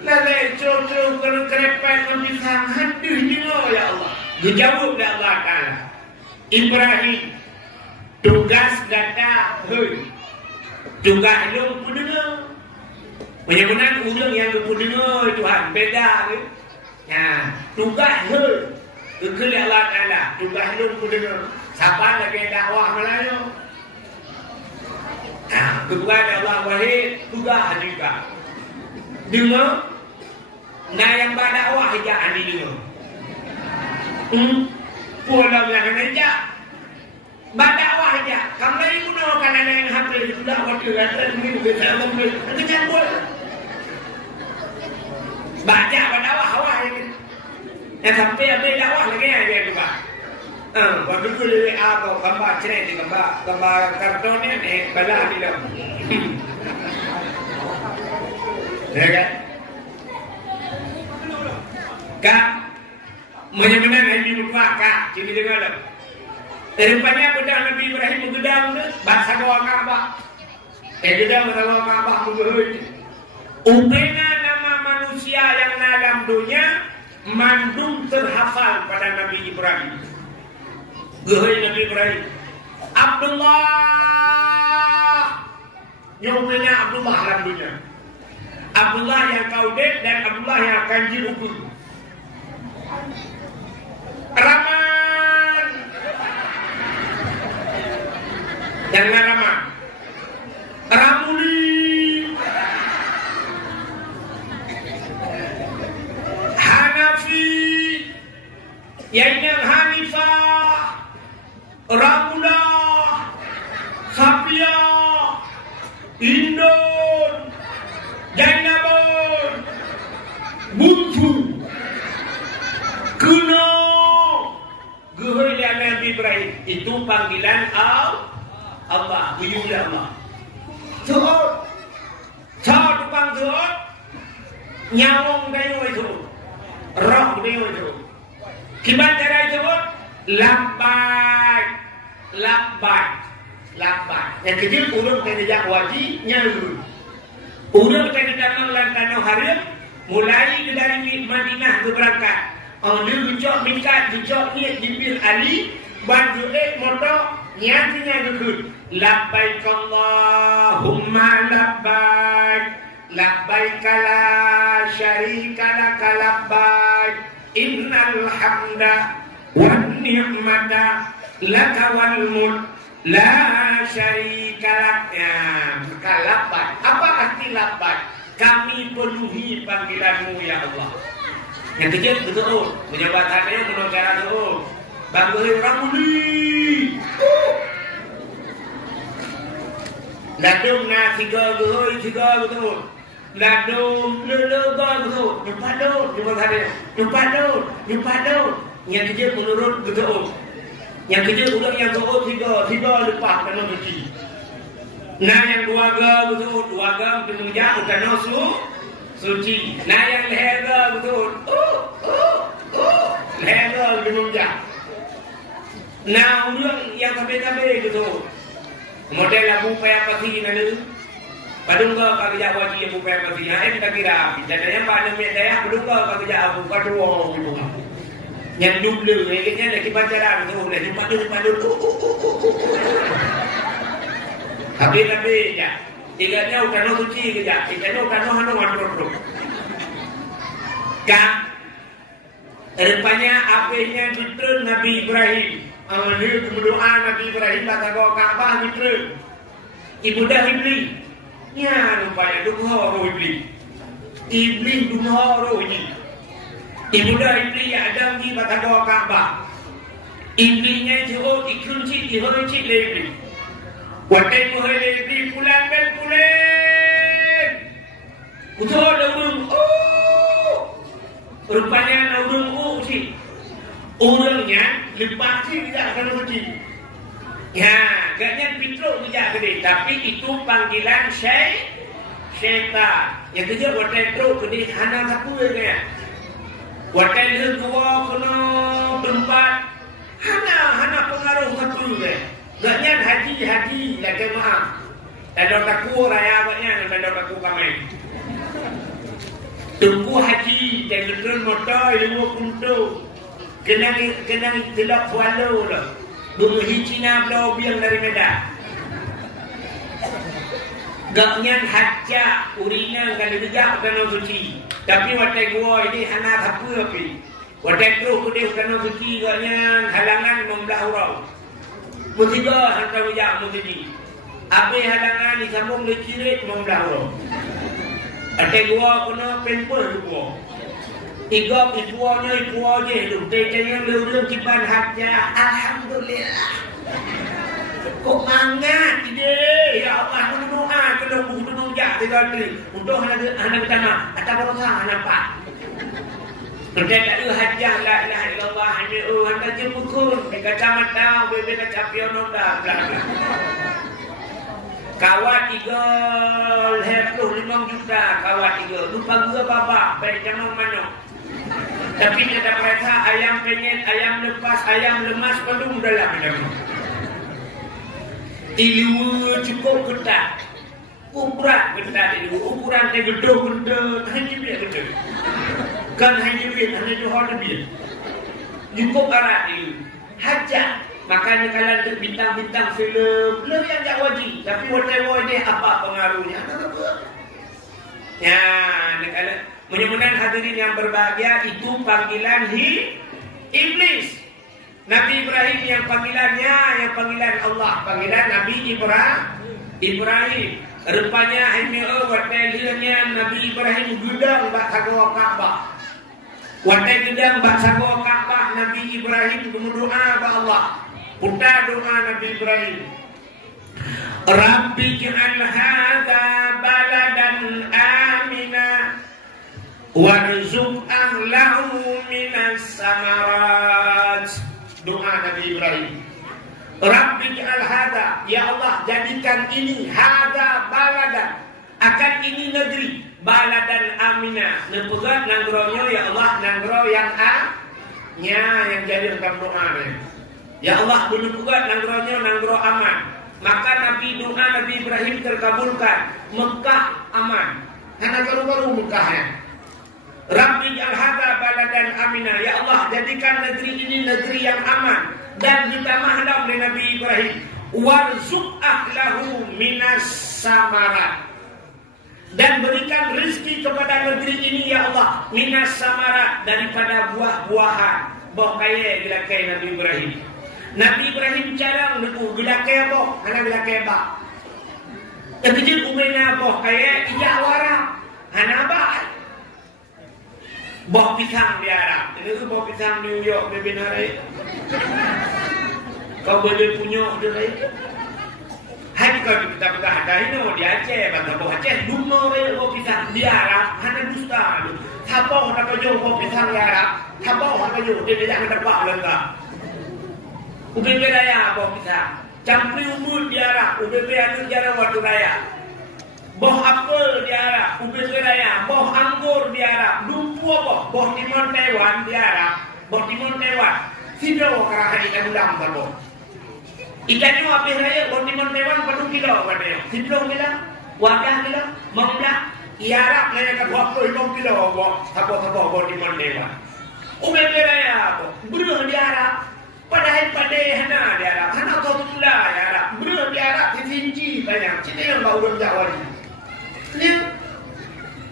Lalai cocok kerepet menjisang hati dengar ya Allah. Dijawab oleh Allah Ta'ala. Ibrahim tugas data hei tugas lu pudengar menyebutkan orang yang pudengar Tuhan beda ke ya tugas hei kepada Allah Ta'ala tugas lu pudengar siapa lagi dakwah Melayu nah kepada Allah wahid tugas juga dengar nah yang berdakwah jangan didengar pulang yang aja berdakwah aja kamu ini gunakan ada yang hampir sudah waktu datang ini kita ambil dengan boleh baca berdakwah awal ini yang sampai ambil dakwah lagi aja juga waktu itu lebih apa gambar cerita di gambar kartonnya nih balah di dalam ya kan kak menyebutkan Nabi Muhammad kak jadi dengar rupanya pedang Nabi Ibrahim menggedang bahasa doa Ka'bah gedang doa Ka'bah menggedang upena nama manusia yang dalam dunia mandung terhafal pada Nabi Ibrahim gehoi Nabi Ibrahim Abdullah nyomenya Abdullah dalam dunia Abdullah yang kaudet dan Abdullah yang akan jirukur Rahman jangan Rahman Ramuli Hanafi Yainang Hanifah Ramula Sapia Indon Jainabon Buntu Kuno Gehoi Nabi Ibrahim itu panggilan Allah buyulah Allah Tuhan tukang Tuhan nyawong dayo itu roh dayo itu gimana cara itu labbaik yang kecil urung tidak wajib nyaru urung tidak melantan harim mulai dari Madinah berangkat dia gejok mikat, gejok niat jibir Ali bantu motor niatnya gekut labbaik Allahumma labbaik la syarika laka labbaik innal hamda wan ni'mata laka wal mulk la syarika lak ya labbaik apa arti labbaik kami penuhi panggilanmu ya Allah. Yang kecil betul, penyebatannya menurut cara itu bantuin Ramuli. Ladung na tiga betul. Ladung lelegan betul. Nyumpa daun. Yang kecil menurut betul. Yang kecil udah yang betul tiga lepas kena beci. Nah yang dua ga betul, dua ga penunjuk udah nasu. suci. Nah yang leher betul. Leher dimunjak. Nah orang yang tabe-tabe gitu. Model lagu payah pasti nanti. Padung ka kerja wajib yang payah pasti. Nah kita kira. Jadinya pada media padung ka kerja abu kadua gitu. Yang double, kayaknya lagi pacaran tu, lagi padu. Habis ya. Tiganya ukano suci kerja. Tiganya ukano hanu mandro. Kan? Rupanya apanya gitu Nabi Ibrahim. Dia berdoa Nabi Ibrahim kata kau Ka'bah gitu. Ibu dah iblis. Ya rupanya dumho iblis. Iblis dumho ini. Ibu dah iblis ada di kata kau Ka'bah. Iblisnya jauh dikunci dihunci lebih. Waktu muhai lebih pulang. Udah urung. Rupanya urung sih. Orangnya lepas sih tidak akan suci. Ya, gaknya fitrah tidak gede. Tapi itu panggilan syaitan. Yang kerja waktu itu gede hana sapu ya. Waktu itu gua kena tempat hana pengaruh sapu ya. Gaknya haji lagi maaf. Tanda taku raya banyak tanda taku kami. Tunggu haji dan kendaraan motor 50 Kenang gelap walau lah. Bumi Cina belau biang dari Medan. Gaknya haja urina kan digak kena suci. Tapi waktu gua ini hana apa api. Waktu terus dia kena suci gaknya halangan membelah urau. Musibah hantar ujak musibah. Api halangan disambung lecirit membelah urau. Waktu gua kena pempel gua. Tiga ibu aja hidup. Tejanya leureum cipan haja. Alhamdulillah. Kok mangat ide? Ya Allah, doa kena bunuh jak tiga kali. Untuk anak tanah. Kata berusaha apa? Kerja tak ada hajah la ilaha illallah hanya anda jemput di kacamata bebe kacapion nonda bla bla. Kawat 35 juta kawat 3. Lupa gua babak baik jangan mana. Tapi tidak merasa ayam penyet, ayam lepas, ayam lemas pelum dalam dalam. Ilu cukup ketat. Ukuran ketat itu, ukuran gedung hanya dia gedung. Kan hanya Johor dia. Cukup erat itu. Hajat. Makanya kalian ke bintang-bintang filem, belum yang tak wajib. Tapi whatever ini apa pengaruhnya? Ya, kalian. Mudah-mudahan hadirin yang berbahagia itu panggilan iblis. Nabi Ibrahim yang panggilan Allah, panggilan Nabi Ibrahim. Rupanya waktu Nabi Ibrahim gudang bak sago Ka'bah. Waktu gudang bak sago Ka'bah Nabi Ibrahim berdoa kepada Allah. Putar doa Nabi Ibrahim. Rabbi ij'al hadza baladan amina warzuq ahlahu minas samarat. Doa Nabi Ibrahim. Rabbi ij'al hadza, ya Allah jadikan ini hadza baladan, akan ini negeri baladan amina. Nepegat nanggronya ya Allah nanggro yang yang jadi dalam doa. Ya Allah nepegat nanggronya nanggro aman. Maka doa Nabi Ibrahim terkabulkan. Mekah aman. Karena baru Mekahnya. Rabbi ij'al hadza baladan amina, ya Allah jadikan negeri ini negeri yang aman dan ditambah oleh Nabi Ibrahim warzuq ahlahu minas samarat, dan berikan rezeki kepada negeri ini ya Allah minas samarat, daripada buah-buahan. Boh kaya gelakai Nabi Ibrahim. Nabi Ibrahim jarang nuku gelakai boh, hana gelakai bak. Kejil umena boh kaya ijak warah, hana bak. Bawa pisang di Arab. Ini tu bawa pisang di New York, bebe narai. Kau boleh punya dia lain. Hai kau kita pegang dah ini di Aceh, bangsa bawa Aceh. Duno raya bawa pisang di Arab, hanya dusta. Siapa nak kau bawa pisang di Arab? Siapa nak kau dia tidak dapat lengkap. Ubebe raya bawa pisang. Campur umur di Arab, ubebe anu jarang waktu raya. Boh apel diarap, ubi raya, boh anggur diarap, lumpur boh timun Taiwan diarap, boh timun Taiwan. Kilo karahan ikan udang boh. Ikannya ubi raya, boh timun Taiwan penuh kilo katanya. Kilo kilo, wadah kilo, menglah, iarap nanya ke 25 kilo boh, sabo boh timun Taiwan. Ubi raya boh, beruh diarap. Padahal hana diarap, hana totula diarap, beruh diarap, disinci banyak. Cina yang bau dalam Jawa ni.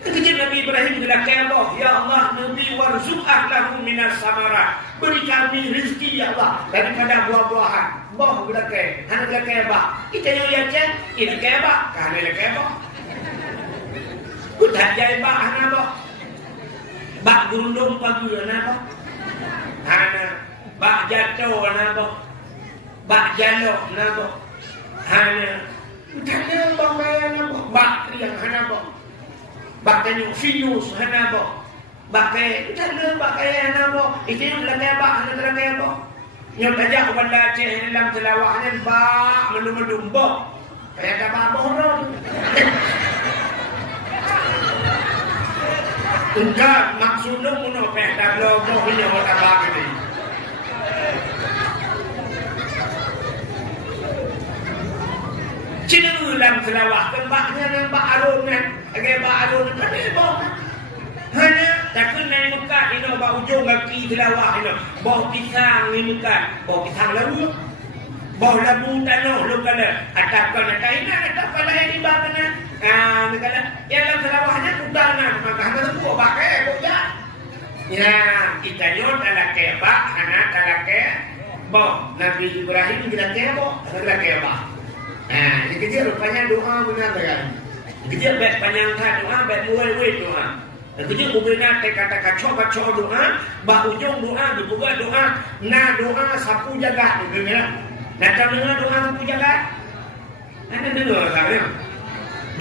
Ketika Nabi Ibrahim bilang Allah, ya Allah, Nabi warzuq ahlahu minas samarat. Beri kami rezeki ya Allah daripada buah-buahan. Boh bilang hana bilang bah. Kita yang yakin, ini bah, kami bilang bah. Udah jadi bah hana bah. Bah gundung pagi hana bah. Hana bah jatuh hana bah. Bah jalok hana bah. Hana Tanya bang bayar nabo, bak yang hana bo, bak tanya finus hana bo, bak tanya bak kaya nabo, itu yang lagi bak hana lagi bo, yang tajak benda ceh dalam telawahnya bak mendum bo, kaya dah bak bohong. Engkau maksudnya mana pehdah lo punya orang bak ini. Cina ulang selawah kembaknya yang bak arungan, agak bak arungan mana boh? Hanya takkan naik Mekah ini bak ujung kaki selawah ini, boh pisang ni Mekah, boh pisang lalu, boh labu tanah lu kala, atakan ini atakan yang di bawah mana? Ni kala, yang dalam selawahnya udangan, maka hanya tu buat pakai bukan? Ya, kita nyot ala kebak, hana ala boh Nabi Ibrahim kita kebak, ala kebak. Nah, ini kecil rupanya doa benar kan? Kecil bet panjang doa, bet mulai doa. Kecil ubina kata kacau doa, bah ujung doa, dibuka doa, na doa sapu jagat, gitu ya. Nah, dengar doa sapu jagat? Anda dengar kan?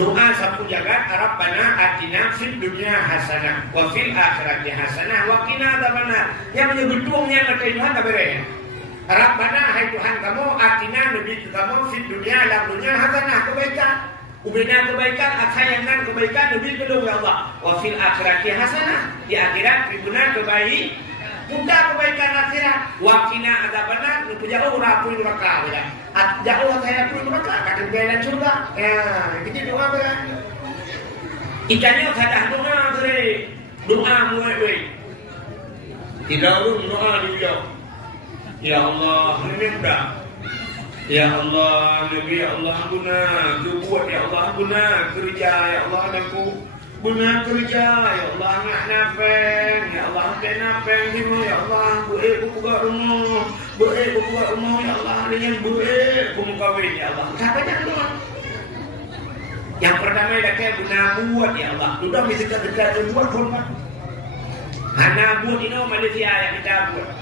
Doa sapu jagat, Rabbana atina fid dunya hasanah, wa fil akhirati hasanah, wa qina adzabannar. Yang menyebut doanya kata Tuhan tak boleh. Rabbana, hai Tuhan kamu, atina nabi kamu fit dunia dalam dunia hasanah kebaikan, ubina kebaikan, akhayangan kebaikan nabi kedua ya Allah. Wa fil akhirati hasanah, di akhirat tribuna kebaik, mudah kebaikan akhirat. Wa qina adzabannar, nu jauh rapui neraka ya. Jauh saya pun neraka, kata belan surga. Ya, jadi doa kan. Ikannya kada doa tadi. Doa mulai. Tidak doa dia. Ya Allah, ini mudah. Ya Allah, Nabi ya Allah guna, buat ya Allah guna, kerja ya Allah aku guna kerja ya Allah nak napeng, ya Allah nak napeng ni ya Allah, buat aku buka rumah ya Allah dengan buat aku kawin ya Allah. Katanya doa. Yang pertama dia guna buat ya Allah. Sudah mesti dekat buat hormat. Hana buat ini Malaysia yang kita buat.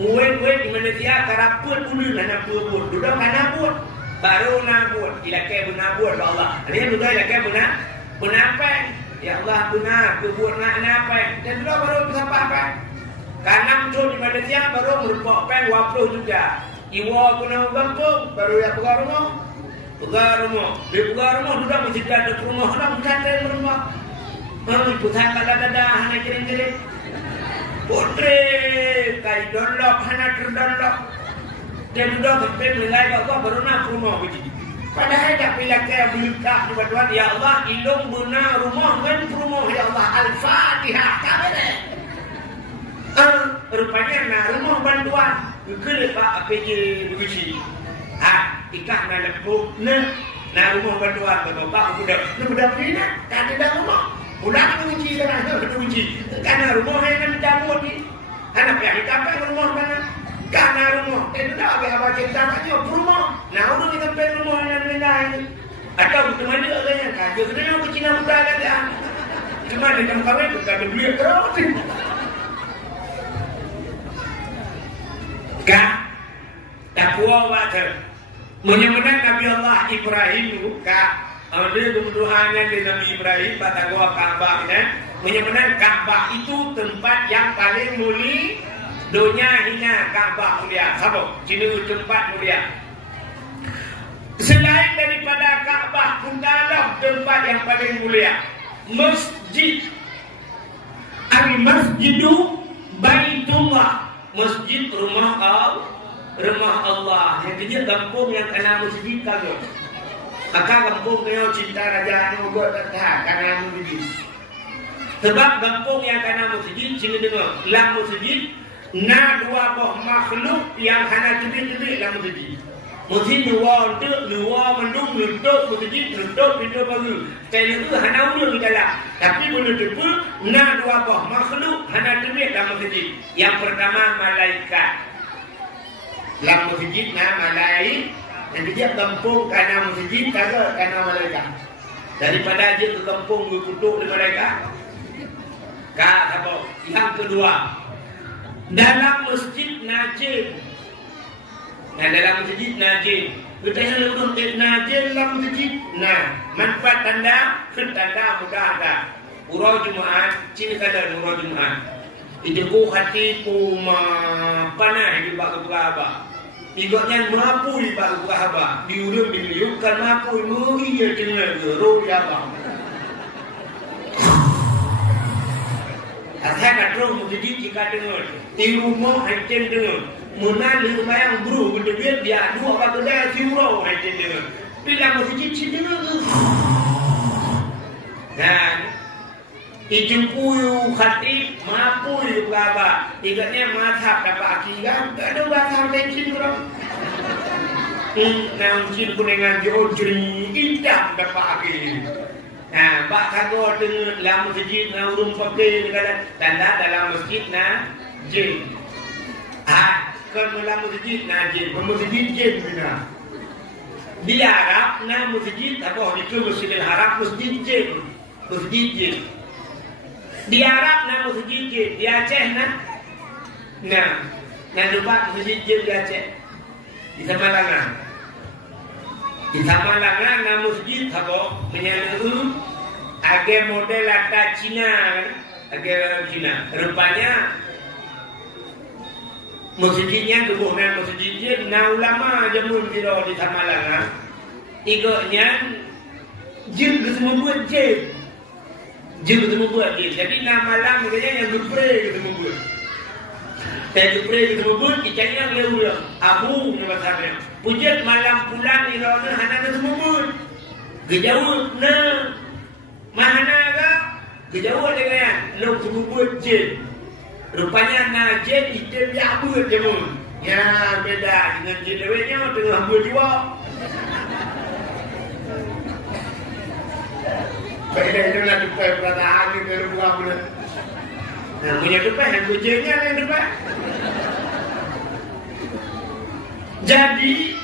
Muat-muat di Malaysia karaput dulu nak buat. Sudah mana buat? Baru nak buat. Ilakai guna buat Allah. Ini sudah ilakai guna apa? Ya Allah guna buat nak apa? Dan sudah baru siapa apa? Kanam tu di Malaysia baru merupakan pen 20 juga. Iwa guna bantung baru ya buka rumah. Di buka rumah sudah mesti ada rumah lah mesti ada rumah. Pusat kada hanya kering-kering. Putri kai donlok hana terdonlok. Dia sudah sampai nilai baru nak rumah begini. Padahal tak pilih kaya buka di batuan ya Allah ilung guna rumah kan rumah ya Allah Al-Fatihah kabeh. Rupanya na rumah bantuan kele Pak APJ begitu. Ikah na lepuk na rumah bantuan Bapak budak pina tak ada rumah. Pulang kunci sana kunci. Karena rumah yang dicabut ni. Anak yang ditambah rumah mana? Karena rumah. Tidak ada apa cerita aja rumah. Nah, orang kita pergi rumah yang lain. Atau cuma dia katanya kaji kita nak Cina muda lagi. Cuma di tempat itu bukan beli terus. Takwa water. Mudah-mudahan Nabi Allah Ibrahim buka. Dia kemuduhannya di Nabi Ibrahim pada gua Ka'bahnya. Mudah-mudahan Ka'bah itu tempat yang paling mulia. Dunia hina Ka'bah mulia. Sabuk, sini tempat mulia. Selain daripada Kaabah, dalam tempat yang paling mulia, masjid. Al-Masjidu Baitullah, masjid rumah Allah. Yang dia kampung yang kena masjid kamu. Maka kampung kena cinta raja ni buat tak kena masjid. Sebab kampung yang kena masjid, sini dengar, lah masjid na dua boh makhluk yang kena tebik-tebik lah masjid. Mesti luar untuk luar mendung nutup masjid nutup pintu baru. Saya itu hana ulur di dalam. Tapi boleh tepu na dua boh makhluk hana tebik dalam masjid. Yang pertama malaikat. Dalam masjid na malaikat. Dan dia kampung karena masjid karena malaikat. Daripada dia ke kampung kutuk di malaikat. Kata yang kedua, dalam masjid najib. Nah, dalam masjid najib. Kita yang lebih najib dalam masjid. Nah, manfaat tanda mudah ada. Urau Jumaat, cini kada urau Jumaat. Itu ku hati ku panah di bak Kaabah. Igotnya mampu di bak Kaabah. Diurung diliukan mampu iya dengar roh Jawa. Asal katro masjid jika dengar. Di rumah hancur dengar. Menang di rumah yang buru, berdua dia dua kata dia siurau hancur dengar. Bila masjid dengar. Dan itu puyu khatib mampu di Kaabah. Igotnya mazhab dapat akidah. Tak ada mazhab hancur orang. Hancur kuningan diojri indah dapat akidah. Nah, bak kago dengan dalam masjid na urung pakai negara tanda dalam masjid na jin. Kalau dalam masjid na jin, masjid jin bina. Di Arab na masjid apa di Masjidil Haram masjid jin, masjid jin. Di Arab na masjid jin, di Aceh na. Nah lupa masjid jin di Aceh. Di Samalangan. Di Samalangan na masjid apa menyatu agak model latar Cina, agak Cina. Rupanya masjidnya kebunan masjidnya na ulama jamun kira di Samalangan. Igotnya jin ketemu buat jin ketemu buat jin. Jadi nama malam katanya yang gepre ketemu buat. Saya gepre ketemu buat, icanya lewat abu nama saya. Pujat malam pulang irona hana ketemu buat. Kejauh na mana ga kejauh dengan lo ketemu buat jin. Rupanya na jin itu dia buat jamun. Ya beda dengan jin lewatnya dengan buat juga. Beda itu lah depan perasaan ni kalau bukan pula. Nah punya depan yang kucingnya yang depan. Jadi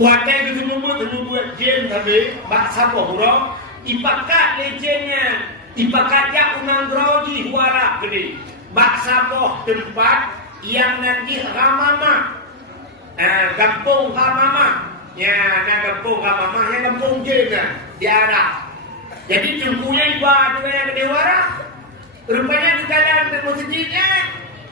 wadah itu membuat jin tapi baksa bohong ipakat lejennya ipakat yang unang groji huara gede baksa boh tempat yang nanti ramama kampung ramama ya kampung ramama yang kampung jin di Arab. Jadi jumpunya ibadah yang gede huara rupanya di dalam masjidnya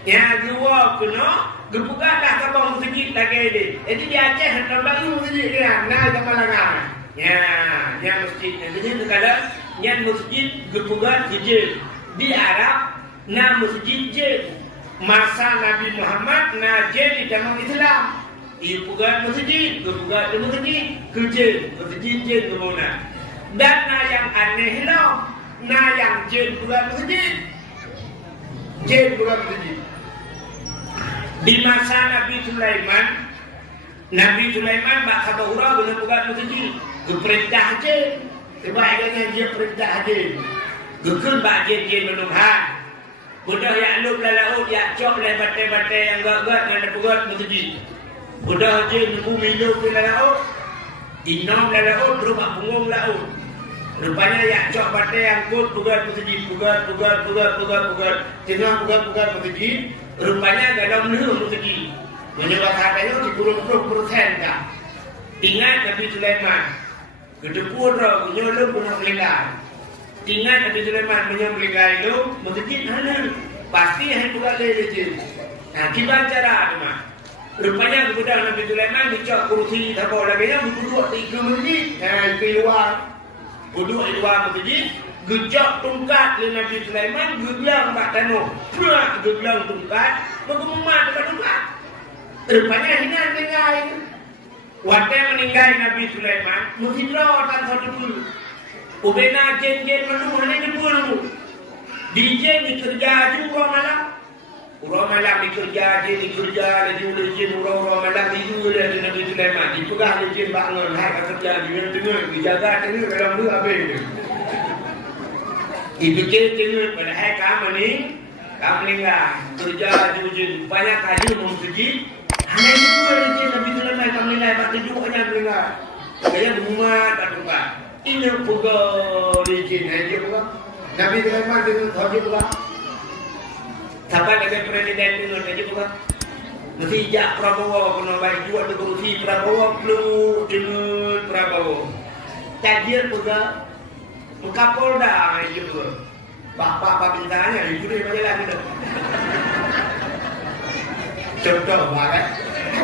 ya dua kena gebukalah kapal masjid lagi ini. Jadi di Aceh tambah masjid dia, nah Samalangan. Ya masjid. Jadi kalau yang masjid gebukan masjid di Arab, nah masjid jin. Masa Nabi Muhammad nah jin di dalam Islam. Gebukan masjid, gebukan masjid, kejin, masjid jin kemana. Dan nah yang aneh lah, nah yang jin bukan masjid, jin bukan masjid. Di masa Nabi Sulaiman bakal bahura boleh buat masjid. Keperintah je, kebaikannya dia perintah je. Gekun bak je menuhan. Budak yang lup laut yang cok le batai-batai yang gak dengan buat masjid. Budak je nunggu minum di laut, inom laut rumah bungung laut. Rupanya yang cok batai yang kut buat masjid, buat. Tengah buat masjid. Rupanya dalam nurul masjid. Menyebab katanya 90% dah. Ingat Nabi Sulaiman. Kedepur roh, menyolong punya melingkar. Ingat Nabi Sulaiman punya melingkar itu, masjid mana? Pasti yang buka lele je. Nah, gimana cara teman? Rupanya kemudian Nabi Sulaiman dicok kursi tabur lagi nya duduk 3 menit. Di luar. Duduk di luar masjid, gejak tungkat le Nabi Sulaiman gelang bak tanah. Prak gelang tungkat, bergemat dekat tungkat. Rupanya hinan meninggal. Waktu meninggal Nabi Sulaiman, mesti draw tan satu dulu. Ubena jen-jen menunggu hanya dulu. Dijen dikerja juga malam. Urang malam dikerja, jen dikerja, jadi udah jen urang malam itu dia Nabi Sulaiman. Dipegang jen bangun, hai kerja dengar, dijaga dengar dalam dua habis. Dipikir dengar pada hai kamu ni, kamu meninggal kerja jen banyak kali masjid. Hanya itu jen Nabi Sulaiman kamu meninggal, tak tunjuk hanya meninggal. Saya rumah tak tempat. Ini pegawai di sini aja pegawai. Nabi Sulaiman dengan sahaja pegawai. Sampai lagi presiden dengan sahaja pegawai. Mesti jak Prabowo kena balik juga tu kursi Prabowo perlu dengan Prabowo. Tajir pegawai. Kapolda aja pegawai. Bapak bintangnya ibu dia macam lagi tu. Contoh barat.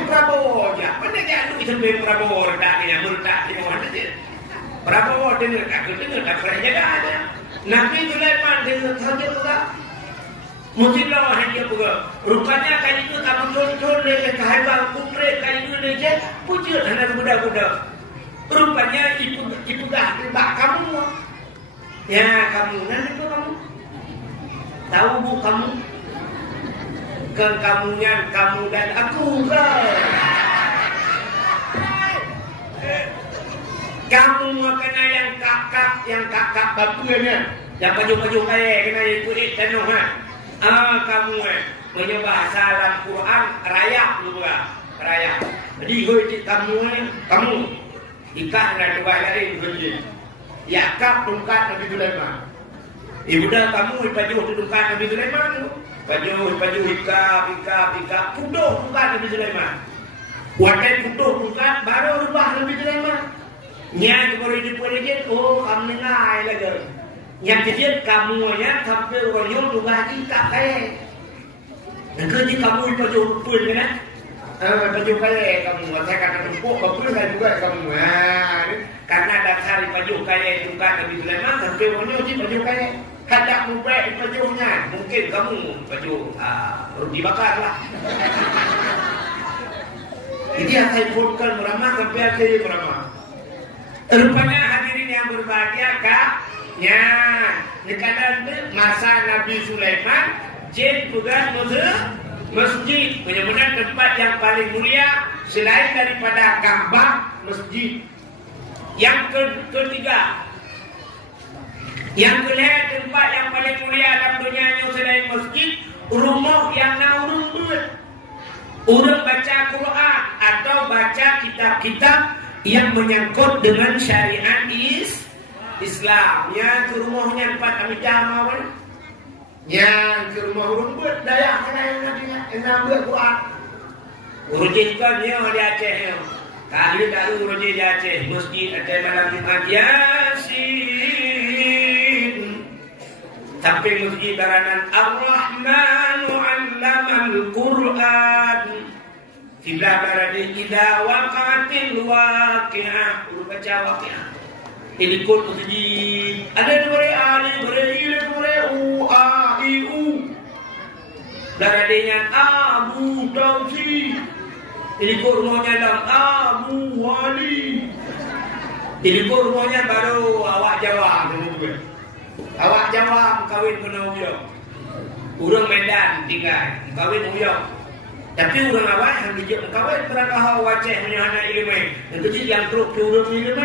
Prabowo aja. Mana dia tu sampai Prabowo letaknya meletak di mana dia. Prabowo dengar tak kerja ada. Nabi Sulaiman dengar saja pula. Mungkin lawan hanya pula. Rupanya kali itu kamu contoh le kahibang kutre kali itu le puji anak budak-budak. Rupanya ibu dah tebak kamu. Ya kamu nanti tu kamu. Tahu bu kamu? Kan kamu dan aku kan. Kamu kena yang kakak bapunya, yang baju kaya kena ikut tanah ha. Kamu punya bahasa dalam Quran rayak juga, rayak. Jadi kamu ikat dengan dua lain begini. Ya kap tungkat Nabi Sulaiman. Ibu dah kamu baju tungkat Nabi Sulaiman tu. Baju ikat, putuh tungkat Nabi Sulaiman. Waktu putuh tungkat baru rubah Nabi Sulaiman. Nya baru diperlihat, kamu nengai lagi. Yang kecil kamu nya sampai orang juga ikat kaya. Dan kerja kamu baju pun kan? Baju kaya kamu, saya kata tempuk, betul saya juga kamu. Karena dasar baju kaya itu kan Nabi Sulaiman sampai orang baju kaya. Kadang mubah bajunya, mungkin kamu baju roti bakar lah. Jadi saya pulkan meramah sampai akhirnya meramah. Rupanya hadirin yang berbahagia kaknya nekadang masa Nabi Sulaiman jin pegang masjid benar-benar tempat yang paling mulia selain daripada Ka'bah masjid. Yang ketiga, yang kelima tempat yang paling mulia dalam dunia ini selain masjid, rumah yang urang baca Quran atau baca kitab-kitab yang menyangkut dengan syariat Islam. Yang ke rumahnya 4 amidah mawan. Yang ke rumah urang buat dayak kena yang nantinya enam buat Quran. Urujin kan dia di Aceh. Kali dah urujin di Aceh masjid ada malam Jumat Yasin. Sampai masjid baranan Ar-Rahmanu 'allamal Quran. Sebelah barat idza waqatil waqi'ah, baca waqi'ah. Ini kod masjid. Ada dua ali beri u a i u. Baratnya Abu Dausi. Ini kod rumahnya dalam Abu Wali. Ini kod rumahnya baru awak Jawa kemudian. Awak Jawa kawin kena uyang. Urang Medan tinggal kawin uyang. Tapi orang awak yang dijak kawin berakah wajah punya anak ilmu. Yang kecil yang teruk urang ilmu.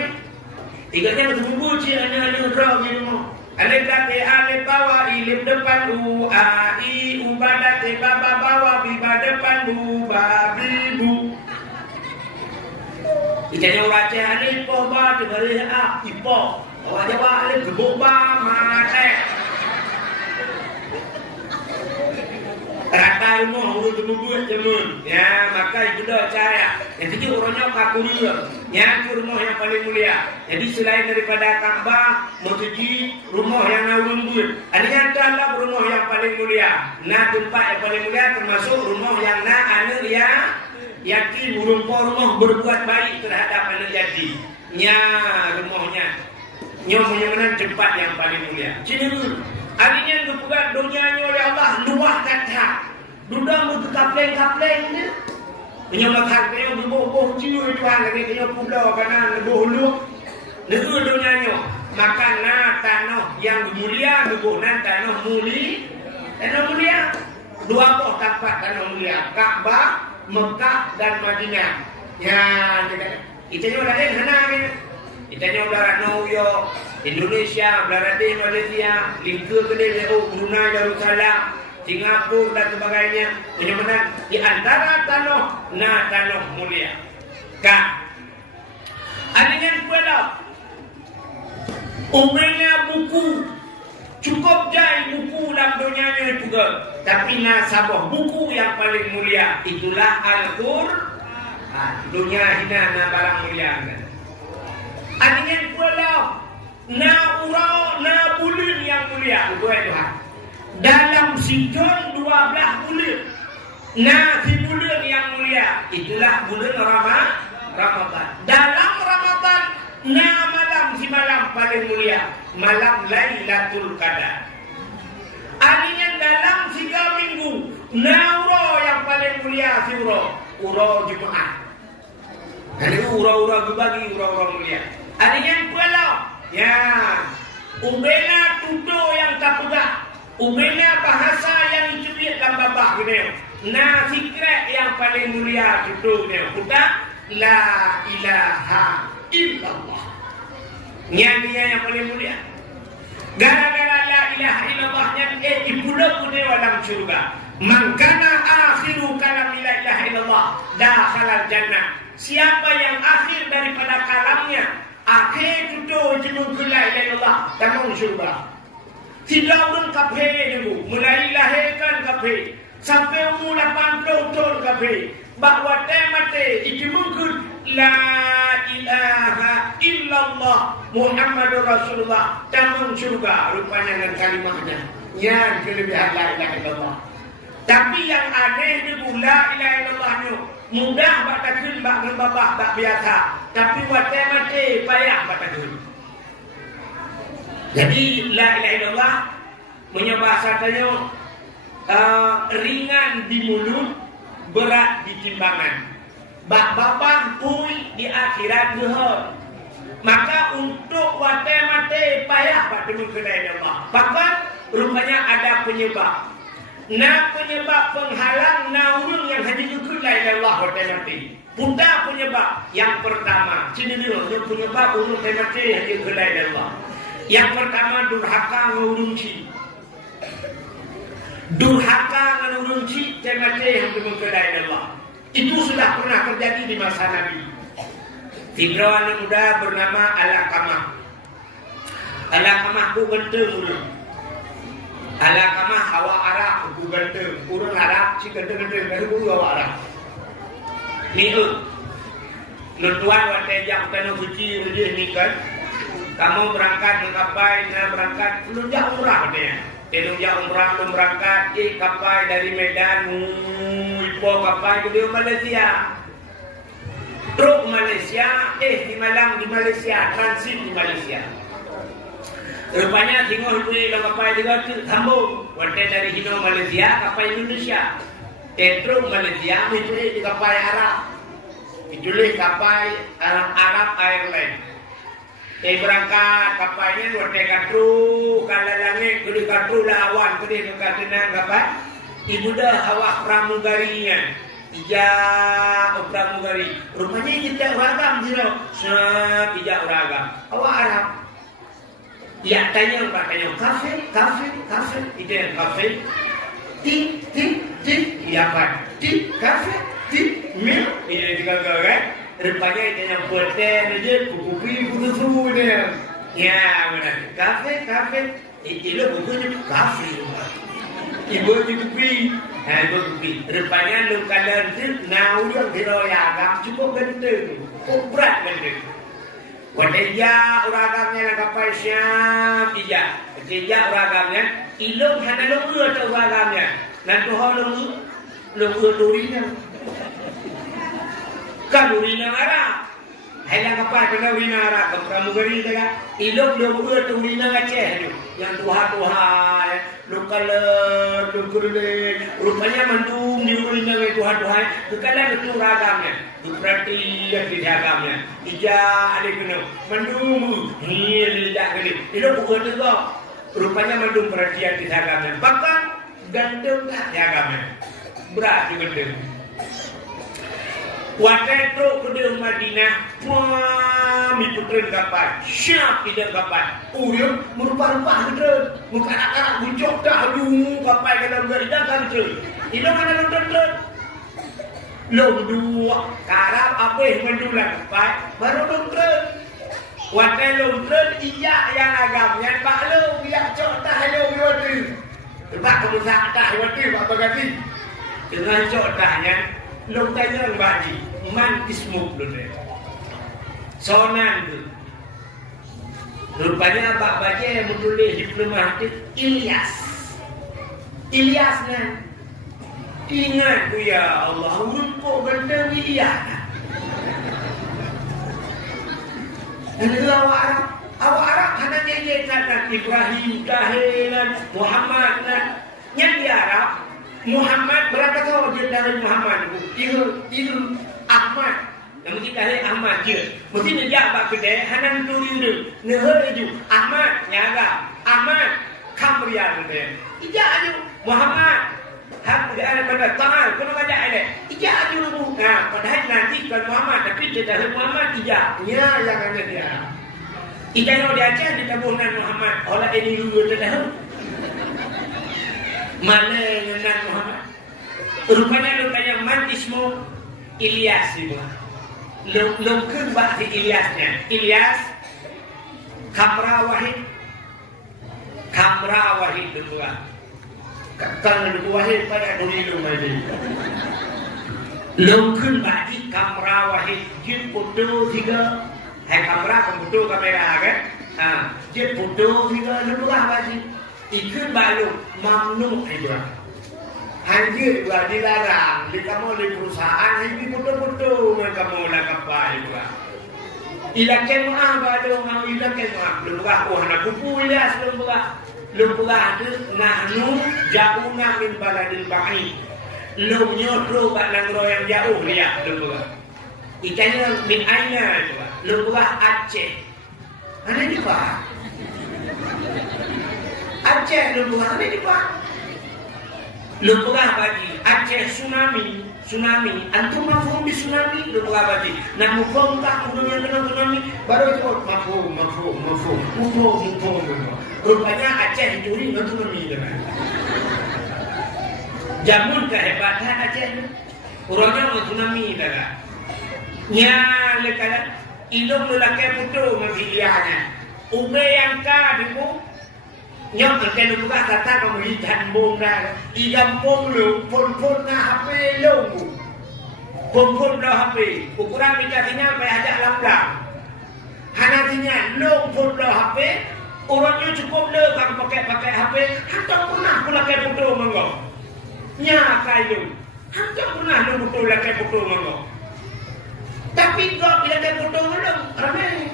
Tiganya berkumpul cik anak urang ilmu. Alif kata alif bawa ilif depan u a i u badat baba bawa biba depan bu babi bu. Tiganya wajah alif po ba diberi a ipo. Awak Jawa alif gebuk ba mate. Rata rumah urut buat jemun. Ya, maka itu dah cara. Yang ketiga orangnya kakulia. Yang rumah yang paling mulia. Jadi selain daripada Ka'bah, masjid, rumah yang urut. Adanya adalah rumah yang paling mulia. Nah, tempat yang paling mulia termasuk rumah yang anu yatim rumah berbuat baik terhadap anak yatim. Nya rumahnya. Nyonya menang tempat yang paling mulia. Cina arinya kepegat dunianya oleh Allah luah kata. Duda mu kapleng-kapleng ni. Nyonya kata boh ciu tuan lagi dia pulau kanan boh lu. Negeri dunianya makan tanah yang mulia begonan tanah mulia. Dua boh tempat tanah mulia, Ka'bah, Mekah dan Madinah. Ya, kita nyoba lain sana ni. Kita nyoba New York, Indonesia, Bangladesh, Malaysia, lingkup kedai Brunei Darussalam, Singapura dan sebagainya. Benar-benar di antara tanah mulia. Kak, adanya pula umumnya buku cukup jai buku dalam dunia ini juga. Tapi nasabah buku yang paling mulia itulah Al-Quran. Dunia hina na barang mulia. Adanya pula na bulan yang mulia. Dalam sidon 12 bulan. Si bulan yang mulia itulah bulan Ramadan. Dalam Ramadan malam si malam paling mulia, malam Lailatul Qadar. Artinya dalam 3 minggu uro yang paling mulia si uro Jumaat. Jadi uro dibagi uro mulia. Artinya pula ya ubena tudo yang tak pegang, ubena bahasa yang dicubit dalam babak gini. Fikrat yang paling mulia tudo ni udah la ilaha illallah. Nyanyian yang paling mulia. Gara-gara la ilaha illallahnya dipulau-pulau dalam syurga. Man kana akhiru kalam la ilaha illallah dakhala jannah. Siapa yang akhir daripada kalamnya, akhir itu jenung la ilaha illallah, dalam syurga. Tidak pun kafe dulu, mulai lahirkan kafe sampai umur 80 tahun kafe. Bahawa temate itu mungkin la ilaha illallah Muhammadur Rasulullah dalam syurga rupanya dengan kalimatnya yang kelebihan la ilaha illallah. Tapi yang aneh itu la ilaha illallahnya mudah batakun bak membabah tak biasa, tapi buat temate payah batakun. Jadi la ilaha illallah punya bahasanya ringan di mulut, berat di timbangan. Bak-babah pui di akhirat gehor. Maka untuk wate mate payah bertemu kedai Allah. Bahkan rupanya ada penyebab. Penyebab penghalang urun yang hadir ke kedai Allah wate mate. Putar penyebab yang pertama. Sini dulu penyebab urun wate mate hadir ke kedai Allah. Yang pertama durhaka ngurunci. Durhaka ngurunci temate yang bertemu kedai Allah. Itu sudah pernah terjadi di masa Nabi. Fikrawan muda bernama Al-Qamah. Al-Qamah itu genteng dulu. Al-Qamah awak Arab itu genteng. Orang Arab si genteng-genteng dari dulu awak Arab. Ni Lutuan watejak tanah suci rujih ni kan. Kamu berangkat mengkapai, berangkat lunjak umrah dia. Lunjak umrah belum berangkat, kapai dari Medan, kapai ke Malaysia. Truk Malaysia, di malam di Malaysia, transit di Malaysia. Rupanya tengok itu kapai juga sambung. Wanita dari Hino Malaysia, kapai Indonesia. Truk Malaysia, itu di kapai Arab. Itu kapai Arab Airline. Berangkat kapalnya buat katru kalau langit kuli katru lawan kuli kekatenan apa ibu dah awak pramugarinya pramugari rupanya tidak ragam sih tidak ragam awak Arab ya tanya kafe itu yang kafe ti ya apa ti kafe ti mil ini juga kan. Rupanya itu yang buatnya aja buku buku dia. Ya benar. Kafe. Itu bukunya kafe. Ibu buku. Buku. Rupanya lu kalian tu naudang diroyagam cukup genteng. Berat genteng. Wadeja uragamnya nak apa siap dia. Wadeja uragamnya ilung hana lu atau uragamnya. Nanti hal lu durinya. Kan urina Arab. Hai kapal kena urina Arab ke pramugari tu kan. Ilok dia buat urina Aceh tu. Yang Tuhan, lokal lukurin. Rupanya mendung di urina Tuhan. Kekalan itu ragamnya. Berarti yang dijagamnya. Ija ada kena mendung. Ni tidak kena. Ilok buat tu kok. Rupanya mendung perhatian dijagamnya. Bahkan gandum tak jagamnya. Berat gandum. Waktu itu ke Madinah, mi putren kapal, siap tidak kapal. Uyuk merupa-rupa gitu, muka anak-anak bucok dah lu kapal dalam garidan kan gitu. Ini mana lu dua, karab apa yang mendulang kapal, baru lu Waktu lu iya yang agamnya, pak lu biar cok dah lu waktu. Sebab kamu tak waktu apa ganti? Dengan cok dahnya. Long tanya orang baji, man ismuk dulu. Sonan tu. Rupanya abang baji yang menulis diploma itu Ilyas. Ilyas kan. Ingat tu ya Allah, untuk benda Ilyas. Dan itu awak Arab hanya dia kata Ibrahim, Tahilan, Muhammad kan. Yang di Arab Muhammad berapa tahu dia dari Muhammad itu Ahmad yang mesti dari Ahmad je mesti dia abak kedai hanan turi tu nehaju Ahmad nyaga Ahmad kamrian tu ija aju Muhammad hak dia ada pada tangan kena baca ada ija aju lu padahal nanti kan Muhammad tapi dia dari Muhammad ija nya yang ada dia ija yang dia ajar di tabungan Muhammad olah ini dulu dah mana yang nak Muhammad? Rupanya man ismu Ilyas itu. Longkun bahasa Ilyasnya. Ilyas Kamra Wahid berdua. Kalau berdua Wahid pada dulu lagi. Longkun bahasa Kamra Wahid. Jin foto tiga. Hai kamera komputer kamera kan? Jin foto tiga dulu lagi. Ikut balu mamnu itu. Hancur gua dilarang. Di kamu di perusahaan ini betul-betul mereka mau kapal itu. Ilakan mah balu mau ilakan mah. Lupa anak kupu Ilyas lupa itu nahnu jauhna min baladil ba'i. Lu nyotro kat negara yang jauh dia lupa. Ikannya min aina itu. Lupa Aceh. Mana ni pak? Aceh dulu ada di Pak. Lupa bagi Aceh tsunami. Antum mafhum di tsunami lupa bagi. Nak mafhum tak yang kena tsunami baru itu mafhum. Rupanya Aceh dicuri dengan tsunami dengan. Jamun kehebatan Aceh. Orangnya dengan tsunami dah. Nya lekala induk lelaki putu mafiliahnya. Ube yang ka dibu nyok terkena juga kata kamu lihat bom dah, idam bom lu, pun na HP lu, pun dah HP, ukuran mikasinya sampai ajak laplang, hanasinya lu pun dah HP, orangnya cukup lu kalau pakai HP, hantar pernah pula kayak foto mangga, nyakai lu, hantar pernah lu foto lah kayak foto mangga, tapi kau bila kayak foto lu, ramai.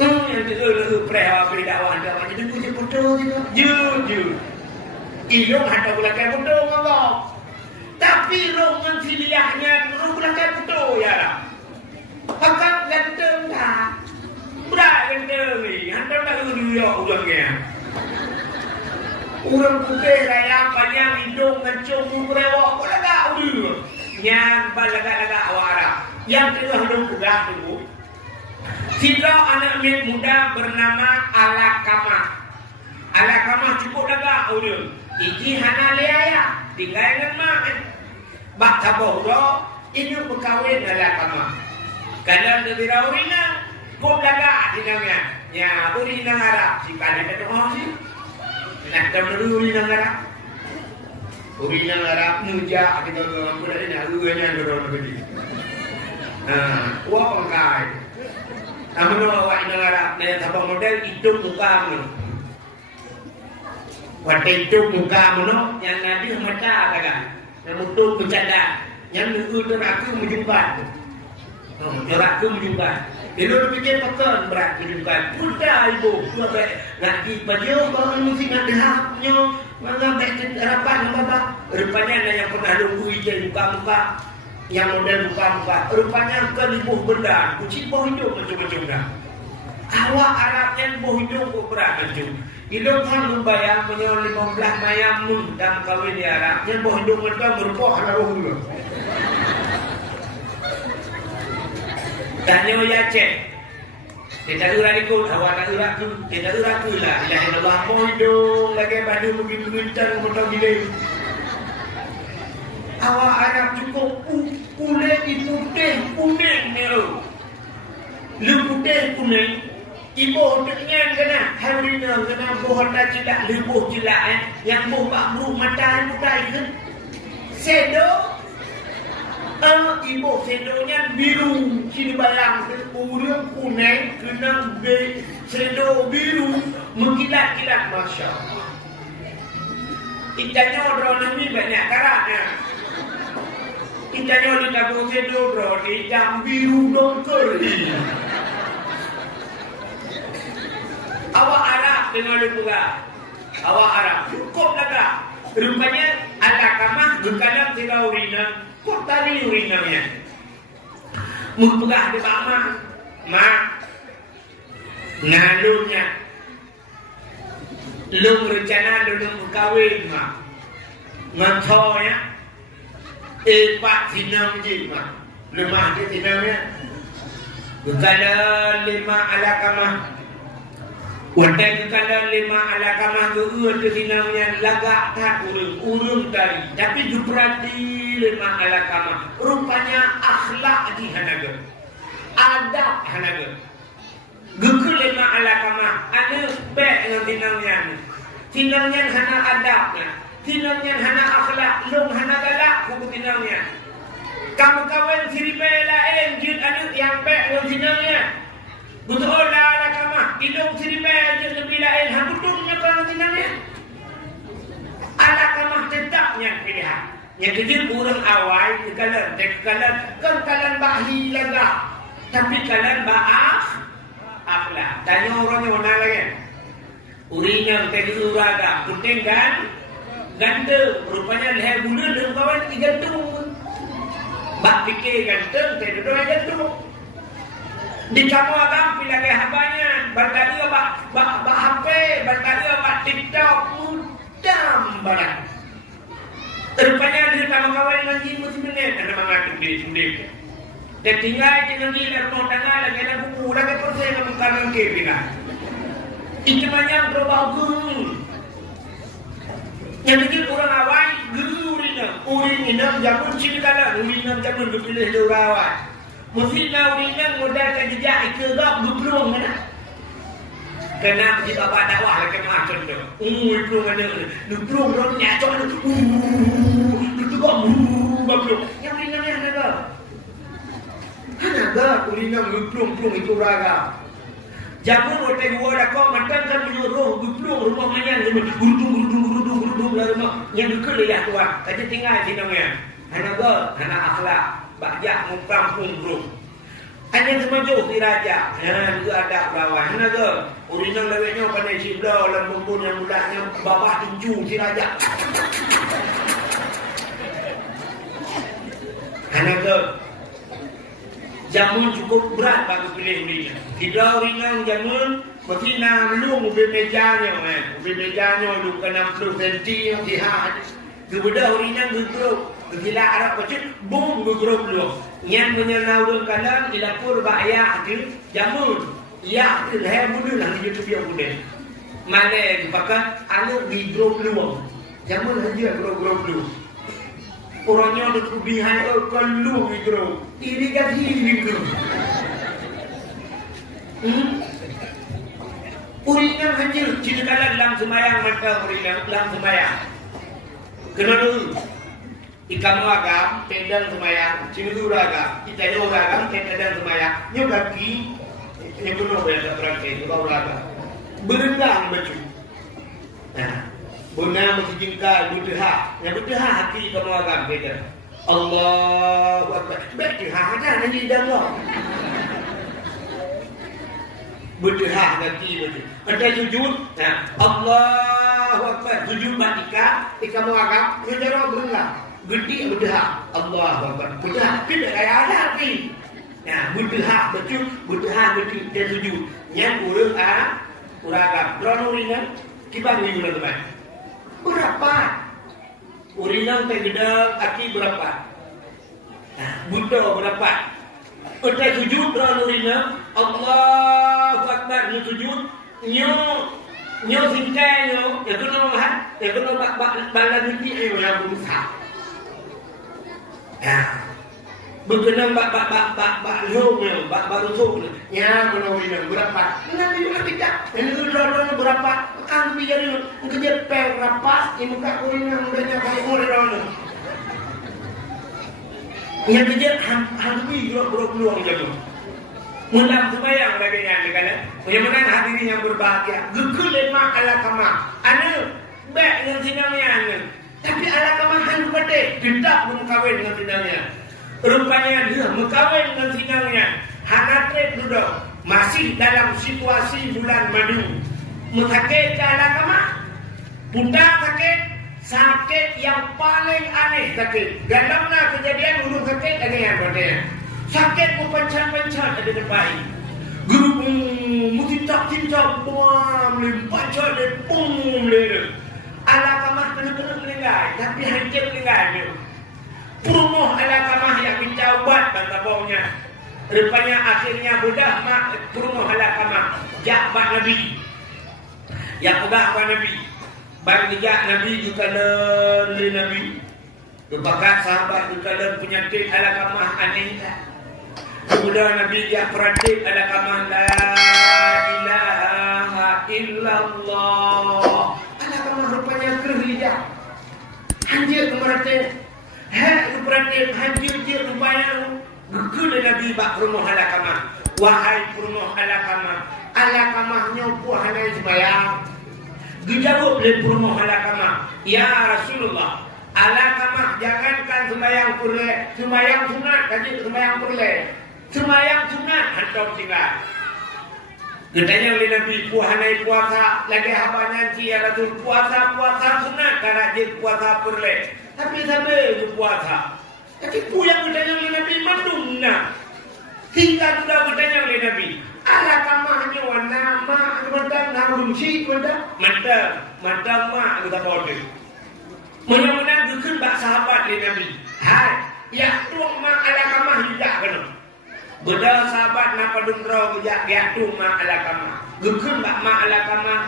Yang itu perihal dakwah dakwah jadi puji foto jujur. Ilmu ada pula kayak foto ngomong. Tapi roman filiahnya pula kayak foto ya lah. Pakat ganteng dah. Berat ganteng ni. Hantar tak dulu ulangnya. Urang putih raya panjang hidung ngancung berewak pula tak dulu. Yang balaga-laga awara. Yang tengah hidung pegang dulu. Tidak anak muda bernama Alakamah. Alakamah cukup dah udah. Iki hana leaya, tinggal dengan mak. Bak taboh do, ini berkawin Alakamah. Kalau negara urina, kau dah dinamnya. Ya urina Arab, si kali betul sih. Nak tahu urina Arab. Urina Arab muja kita orang muda ini aluannya dorong begini. Wah pengkai. Namun awak ini Arab, naya sabang model hidup muka mu. Waktu hidup muka mu no, yang nanti macam apa kan? Yang mutu bercanda. yang neraka menjumpai. Neraka menjumpai. Bila fikir pakai berat menjumpai. Sudah ibu, nak pergi pada orang mesti nak dahapnya, mana baik harapan apa? Rupanya ada yang pernah nunggu ijaz muka-muka, yang model muka-muka. Rupanya ke libuh benda, kucing bau hidup macam-macam dah. Awak Arabnya bau hidup kok berat macam. Hidung kan membayang punya 15 mayam dan kawin di Arab. Yang bau hidup mereka merupakan haruh dulu. Tanya ya cek. Kita urat ikut awak tak urat tu. Kita urat tu lah. Ilahi Allah bau hidup lagi badu begitu bintang mentang gila. Awak Arab cukup kulit putih kuning ni. Lu putih kuning. Ibu dengan kena harina kena bohong tak cilak lebuh cilak yang boh bakru mata mutai kan sedo ibu sedonya biru sini bayang urang kuning kena sedo biru mengkilat-kilat Masya Allah. Ikannya orang ni banyak karatnya. Ikannya di tabung sedo orang ikan biru dongker. Awak Arab dengan lupa. Awak Arab cukup lada. Rupanya ada kamah berkadang tiga urina. Kok tadi urinanya? Mupegah di bawah. Mak. Ngalurnya. Lung rencana dulu berkahwin mak. Matonya. Pak sinam je mak. Lemah je sinamnya. Berkadang 5 ala kamah. Wantai kekala 5 ala kamah ke sinamnya lagak tak urung tadi. Tapi juprati 5 ala kamah. Rupanya akhlak di hanaga. Adab hanaga. Geku 5 ala kamah. Ada baik dengan sinamnya. Sinamnya hana adabnya. Sinamnya hana akhlak. Long hana galak kuku sinamnya. Kamu kawan siribai lain jut anak yang baik dengan sinamnya. Betul lah ala kamah. Hidung siribai aja lebih lain. Habutungnya kalau tinangnya. Ala kamah tetapnya pilihan. Yang kecil orang awal kekalan. Kan kalan bahi lagak. Tapi kalan ba'ah akhlak. Tanya orangnya mana lagi. Urinya tadi uraga. Penting kan? Ganteng. Rupanya leher gula dan kawan digantung. Bak fikir ganteng. Tadi doa gantung. Di kamu agam pilih ke habanya, berkali bak HP, berkali bak TikTok, mudam barang. Rupanya di kawan-kawan manji mesti menit, ada mengatur di sendiri. Dan tinggal gila rumah tangga lagi ada buku, lagi persen kamu kanan kiri lah. Itu banyak berubah guru. Yang kecil orang awal guru urin inam jamun sini kalah, urin inam jamun berpilih dua awal. Mesti nak uringan modal ke jejak ikerap berpeluang mana? Kenapa kita buat dakwah lagi macam tu? Berpeluang mana? Berpeluang orang nyacok tu. Berpeluang berpeluang. Yang uringan yang ada. Hanaga uringan berpeluang itu raga. Jamun hotel gua dah kau makan kan menyuruh berpeluang rumah mana? Gerudung lah rumah. Yang dekat ya tuan. Kaji tinggal sini namanya. Hanaga, hana akhlak. Bajak mengkampung bro. Hanya semaju si raja. Juga ada bawah. Mana ke? Urinang lewetnya pada si belah. Lembut yang bulatnya bawah tinju si raja. Mana ke? Jamun cukup berat bagi pilih urinang. Kita urinang jamun mesti nak melung ubin mejanya. Ubin mejanya lu ke 60 cm yang sihat. Kemudian urinang gegruk. Bila Arab kecil, boom bergerak dulu. Yang menyenangkan kalam di dapur baya itu jamun. Ya, leher bunuh lah di YouTube yang bunuh. Mana dipakai anak bergerak dulu. Jamun saja bergerak dulu. Orangnya ada kelebihan kalau bergerak. Ini kan hilang bergerak. Uringan saja. Jika kalian dalam semayang maka uringan dalam semayang. Kena dulu. Ikamu agam, tendang semayang, cimulu agam, itanya agam, tendang semayang, nyobaki, nyebunuh berada berangkai, nyobau agam, berendang baju. Nah, bunda mesti jingkai, butuh hak, yang butuh hak hati ikamu agam, beda. Allahu Akbar. Bertihah dah nanti dah Allah. Bertihah nanti betul. Ada sujud. Nah, Allahu Akbar. Sujud batika. Ika muagam. Ngejara berengah. Gede bertihah. Allahu Akbar. Bertihah. Tidak kaya ada hati. Nah, bertihah betul. Bertihah betul. Dan sujud. Yang urung uragam. Drono ringan. Kibang ni guna teman. Berapa? Urinang tegedang aki berapa? Nah, Buddha berapa? Udah sujud drono ringan. Allahu Akbar ni sujud. Nyo singkai nyo. Ya kena mahat. Ya kena balan nanti yang berusaha. Nah. Berkenaan bak lom ni, bak rusuk ni. Ya, menawin berapa? Nanti juga tidak. Ini dulu berapa? Kan biar ni, kerja pel rapas, ini muka kuinang banyak kali orang ni. Yang kerja hampi berpeluang jago. Mulam sembahyang bagainya ni kan? Yang mana hadirin yang berbahagia. Gekul lemak ala kama. Anu baik dengan sinangnya ni. Tapi ala kama handu pade, tidak belum kahwin dengan sinangnya. Rupanya dia berkahwin dengan sinangnya. Hangatret duduk. Masih dalam situasi bulan madu. Sakit ke ala kama? Bunda sakit yang paling aneh sakit. Dalamnya kejadian urung sakit ada yang berbeda. Sakit pencan-pencan ada terbaik. Guru mutintak-tintak buam limpacak dan pum lele. Ala kama kena meninggal. Tapi hancur meninggal dia. Perumoh ala kamah yang dicaubat bangga baunya. Rupanya akhirnya budak mak perumoh ala kamah. Jakbat Nabi. Yang ubah Nabi. Bagi jak Nabi juga le Nabi. Berbakat sahabat juga le penyakit ala kamah aneh. Kemudian Nabi dia peradik ala kamah la ilaha illallah. Ala kamah rupanya kerja. Anjir kemaratin. Hak berarti hancur rupanya gekul Nabi bak rumah alakamah. Wahai rumah alakamah nyopu hanai sembayang. Dijawab oleh rumah alakamah. Ya Rasulullah, alakamah jangankan sembayang purle, sembayang sunat kaji sembayang purle. Sembayang sunat hantar tinggal. Ditanya oleh Nabi hanai puasa lagi habanya si ya Rasul puasa sunat karena dia puasa purle. Tapi sampai berpuasa. Tapi yang bertanya oleh Nabi mandungna. Tinggal sudah bertanya oleh Nabi. Ala kamahnya warna mak kemudian nanggung si kemudian mantap mak kita bodoh. Mudah-mudahan gekun bak sahabat oleh Nabi. Hai, ya tuang mak ala kamah juga kena. Beda sahabat napa dundro bijak ya tuang mak ala kamah. Gekun bak mak ala kamah.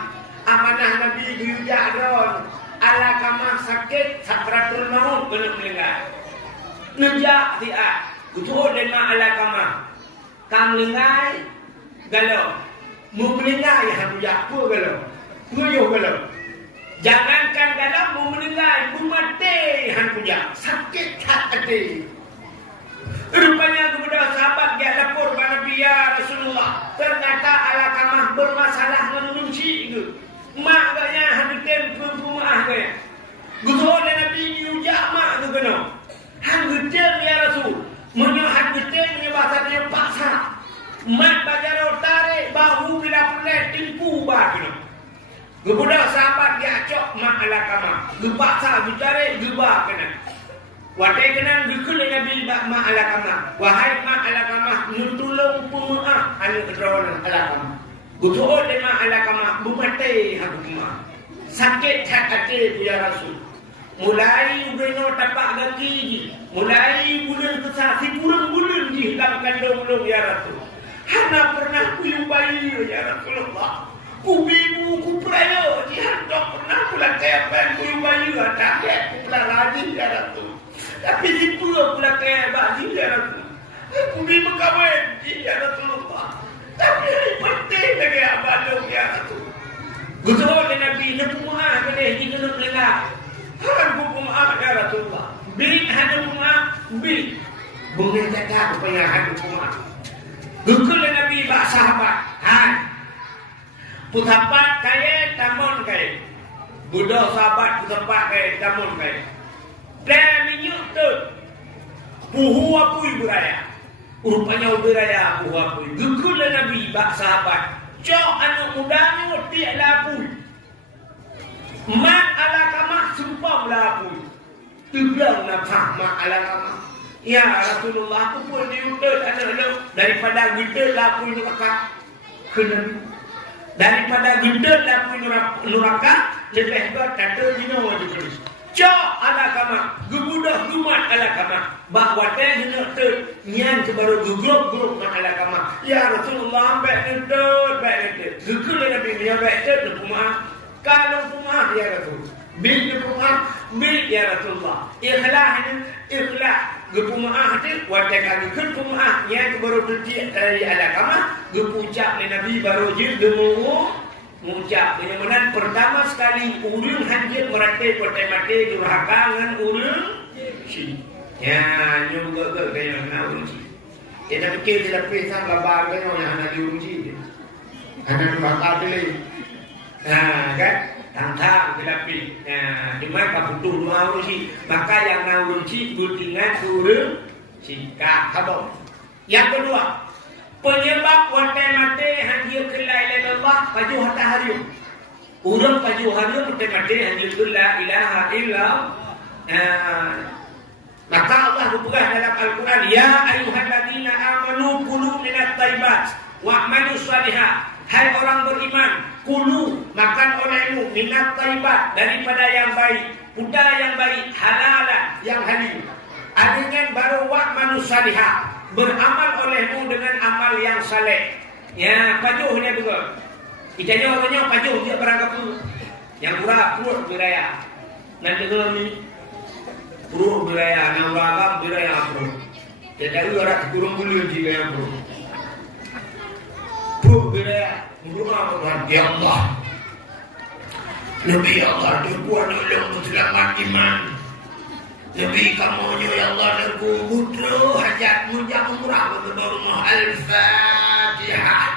Amanah Nabi juga don. Ala kamah sakit sakratul maut kena meninggal. Nejak dia. Kutuh dengan ala kamah. Kam lengai galau. Mu meninggal ya hanu jakpu galau. Nguyuh galau. Jangankan galau mu meninggal, mu mati hanu jak. Sakit hati. Rupanya kepada sahabat dia lapor kepada Nabi ya Rasulullah. Ternyata ala kamah bermasalah menunci itu. Mak gaknya habitin rumah gaknya. Gusto na Nabi niuja mak tu kena. Hang gudel ya Rasul. Menyuhat gudel menyebasanya paksa. Mak bajaro tarik bahu bila pelet timpu bah kena. Kemudian sahabat dia acok mak ala kamah. Gepaksa ditarik gebah kena. Wadai kena gekul Nabi mak ala kamah. Wahai mak ala kamah nutulung pemaaf anu kedrawan ala kamah. Gusto dengan ala kamah bumate hakumah. Sakit hati ya Rasul. Mulai ubeno tapak kaki. Mulai bulan kesasi bulan di dalam kandung ya Rasul. Hana pernah kuyung bayi ya Rasulullah. Kubibu kuprayo dihantok pernah pula kaya kuyung bayi ada pula lagi ya Rasul. Tapi si pula kaya bayi ya Rasul. Kubibu kawin ya Rasulullah. Tapi penting lagi abadong ya Rasul. Gusto oleh Nabi nepumah kene di kena pelengah. Han pumah ya Rasulullah. Bi han pumah bi. Bunga jaga upaya han pumah. Gusto oleh Nabi ba sahabat. Han. Putapat kaya tamon kaya. Budak sahabat putapat kaya tamon kaya. Dan minyak tu. puhu apui beraya. Rupanya beraya puhu apui. Gegelah Nabi bak sahabat. Cok anak mudanya tiak lapui. Mat ala kamah sumpah lapui. Tegang nafah mak ala kamah. Ya Rasulullah, aku pun diutus anak-anak daripada gede lapui neraka. Kena daripada gede lapui neraka lebih baik kata dina wajib tulis. Cok ala kamah, gebudah gumat ala kamah. Bahawa teh hendak ter nyan kebaru gugruk-gugruk mak ala kamah. Ya Rasulullah, baik nentut, baik nentut. Gegelah Nabi dia baik nentut rumah. Kalau rumah ya Rasul. Bil rumah, bil ya Rasulullah. Ikhlas gepumah tu wadah kami gepumah yang baru tertiak dari ala kamah gepucap ni Nabi baru je mengucap dengan mana pertama sekali urun hanjir meratai pertai mati durhaka dengan urun si ya juga gaya nak urun si kita fikir kita pisang kabar kan orang yang nak urun si anak bakal beli kan tantang tetapi di mana kaputu dua urun si maka yang nak urun si guntingan urun si kabel. Yang kedua, penyebab watai mati hanjir ke la ilaha illallah paju hatta harium. Urang paju harium watai mati hanjir ke la ilaha illallah. Maka Allah berpegang dalam Al-Quran, ya ayyuhalladzina amanu kulu minat thayyibat wa'malu shalihat. Hai orang beriman, kulu makan olehmu minat thayyibat daripada yang baik, budak yang baik, halalan yang halal. Adanya baru wa'malu shalihat, beramal olehmu dengan amal yang saleh. Ya, pajuhnya juga. Itanya orangnya pajuh dia berangkap yang murah perut beraya. Nanti kalau ni perut beraya, yang beragam beraya perut. Jadi orang kurung bulu juga yang perut. Perut beraya, berdoa kepada Allah. Nabi Allah berkuat nolong selamat iman. Nabi kamu ya Allah nergubutru hajatmu jangan murah berdoa Al-Fatihah.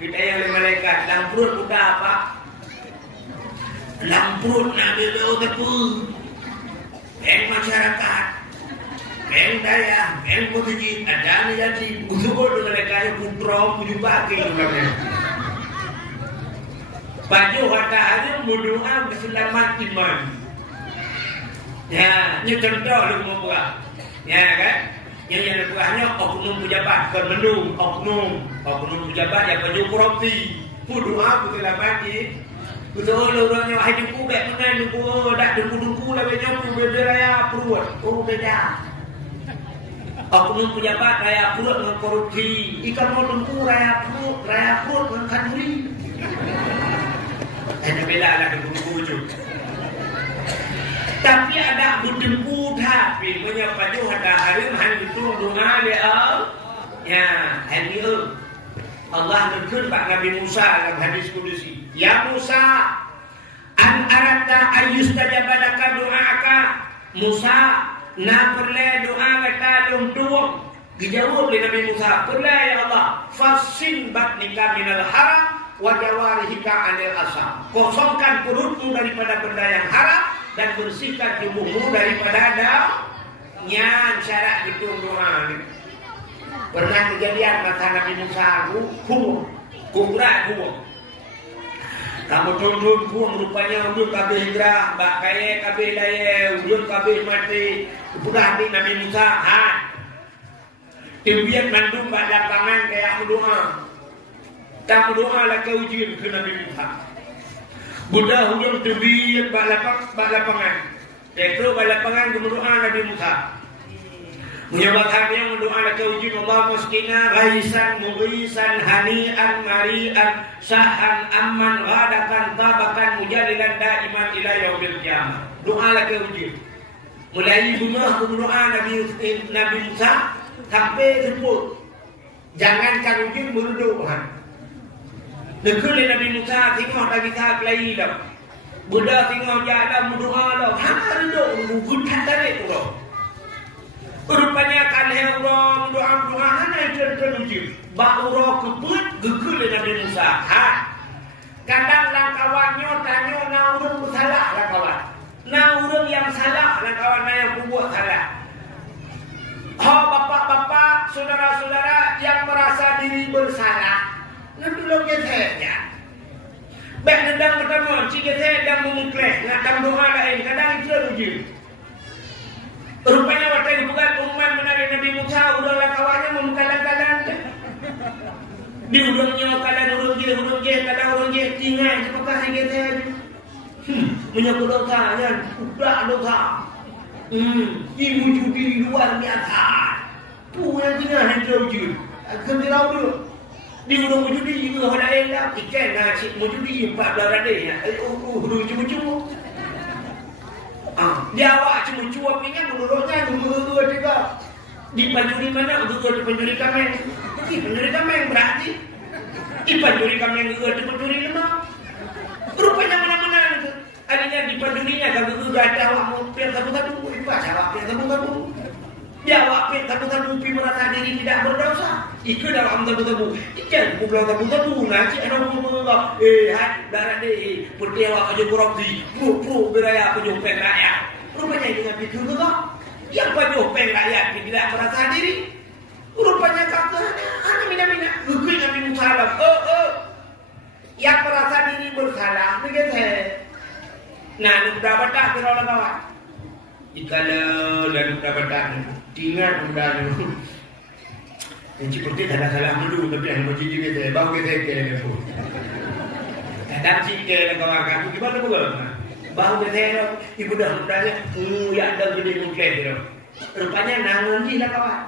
Kita yang malaikat dalam perut buka apa? Dalam perut Nabi Leotepu. Yang masyarakat, yang daya, yang mujid, ada ni jadi usul dengan mereka putra puju bagi namanya. Baju hatta hari berdoa berselamat iman. Ya, ni contoh lu mau buat. Ya kan? Yang buahnya oknum pejabat kemendung, oknum pejabat yang baju properti. Berdoa berselamat betul orangnya hidup kubek mana duku dak duku lah banyak beraya perut beda oknum pejabat raya perut dengan korupsi ikan mau dengku raya perut dengan kanduri ada beda lah dengku tapi ada dengku tapi menyapaju ada harim han itu doa dia ya hari Allah menegur Pak Nabi Musa dalam hadis kudusi. Ya Musa, an arata ayyustajaba laka doa'aka. Musa, na perle doa kita lumtuang. Dijawab oleh Nabi Musa, perle ya Allah, fasin batnika minal haram wa jawarihika anil asam. Kosongkan perutmu daripada benda yang haram dan bersihkan tubuhmu daripada nyan syarat gitu doa. Pernah kejadian masa Nabi Musa kumrah. Kamu tundun rupanya ujung kabeh hijrah, bak kaya kabeh laya, ujung kabeh mati. Pudah di Nabi Musa, Tibian mandum bak lapangan kayak berdoa. Tak berdoa lah ke ujian ke Nabi Musa. Budak ujung tibian bak lapangan. Tekro bak lapangan ke berdoa Nabi Musa. Menyebabkan yang mendoa laka ujian Allah muskina ghaisan mughisan hani'an mari'an sahan amman ghadakan tabakan mujadilan daiman ila yaumil qiyamah. Doa laka ujian. Mulai bunga berdoa Nabi Musa sampai sebut. Jangankan ujian berdoa. Dekul Nabi Musa tengok lagi tak lagi dah. Budak tengok jalan berdoa dah. Hang berdoa bukan tarik tu. Rupanya kan orang doa hanya tertuju. Bahawa kebut gegul Nabi Musa. Kadang lang kawannya tanya naurung salah lah kawan. Naurung yang salah lah kawan yang buat salah. saudara-saudara yang merasa diri bersalah, nanti lo gesernya. Baik nedang pertama, si geser dan memukles, ngatang doa lain, kadang itu rujuk. Rupanya waktu bukan umat menarik Nabi Musa, udahlah kawannya memkalan-kalan. Di udangnya kadang urung je, kadang urung je, tinggal cepatlah si geser. Menyangkut dosa, kan? Udah dosa. Ibu judi luar biasa. Tu yang tinggal yang terwujud. Kemirau dulu. Di urung judi juga ada yang dah. Ikan dah cik judi 14 radih. Urung cuma-cuma. Dia awak cuma-cuma punya menurutnya dua tiga. Di penjuri mana? Dua di penjuri kami. Di penjuri kami yang berarti. Di penjuri kami yang dua di penjuri lemah. Rupanya mana-mana itu. Adanya di penjurinya kalau itu ada awak mau pian satu-satu. Itu awak pian satu-satu. Dia awak pian satu-satu merasa diri tidak berdosa. Itu dalam satu-satu. Ikan bukan satu-satu. Nanti ada orang hai darah deh. Putih awak kerja korupsi. Pro beraya penyumpeng rakyat. Rupanya dengan itu juga. Yang penyumpeng rakyat tidak merasa diri. Rupanya kakaknya hanya mina-mina. Gugui Nabi Musa. Yang merasa diri bersalah. Begitu. Nah, sudah batak kira orang kawan. Ikala dan sudah batak. Tinggal sudah dulu. Yang seperti tak ada salah dulu. Tapi yang macam juga saya. Bawa kita ke telefon. Kadang sikit lah kawan kamu. Gimana pula? Bawa kita telefon. Ibu dah mudahnya. Ya ada gede mungkin. Rupanya nangan je lah kawan.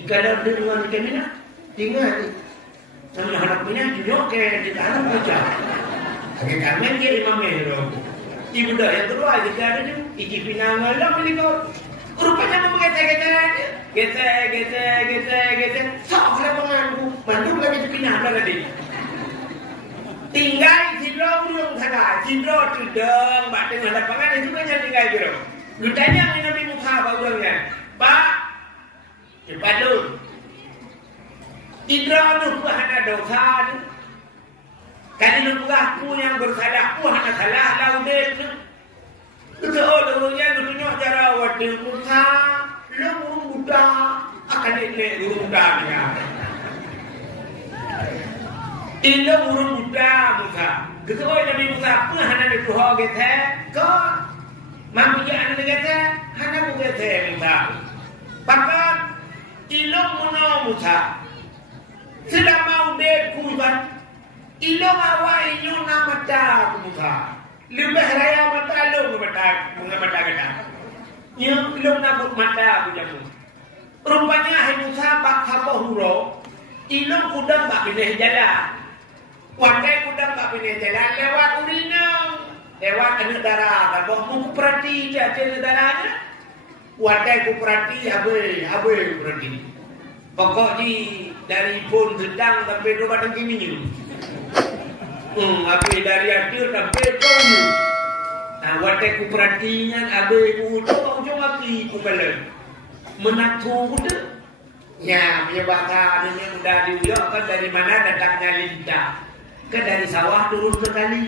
Ikala dia dengan ikan minyak. Tinggal ni. Sama anak minyak. Tunjuk ke. Kita anak macam. Agak kamen dia 5 meter. Ibu dah yang kedua jika ada tu iki pinang malam ni kau rupanya mau geser sok lah penganku mandu lagi tu pinang lagi tinggal sidro belum sana sidro tu deng bak dengan ada pangan itu kan tinggal biro ditanya ni Nabi Musa bagusnya Pak cepat lu sidro tu ada dosa tu. Kali lu aku yang bersalah, aku hanya salah laudek tu. Itu orangnya tu tunjuk cara waktu Musa, lu muda akan ini mudanya. Ini muda Musa. Itu Nabi Musa aku hanya dituhau kita, kau mampunya anda kita hanya bukan Musa. Bahkan ilmu mana Musa sudah mau dekuban. Ilong awak inyong na mata kumuka. Lebih raya mata lo bunga mata kita. Yung ilong na mata punya mu. Rupanya hai Musa bak haba huro. Ilong kudang bak pindah jalan. Wakai kudang bak pindah jalan lewat urinang. Lewat negara. Kalau mu perhati dia negaranya. Wakai ku perhati abe perhati. Pokoknya dari pun sedang sampai rumah tangki minyak. Abe dari akhir sampai kau. Nah, watak ku perhatian abe ku ujung api ku balen. Menatu tu. Ya, menyebabkan ini mudah diuyok kan dari mana datangnya lintah. Kan dari sawah turun ke kali.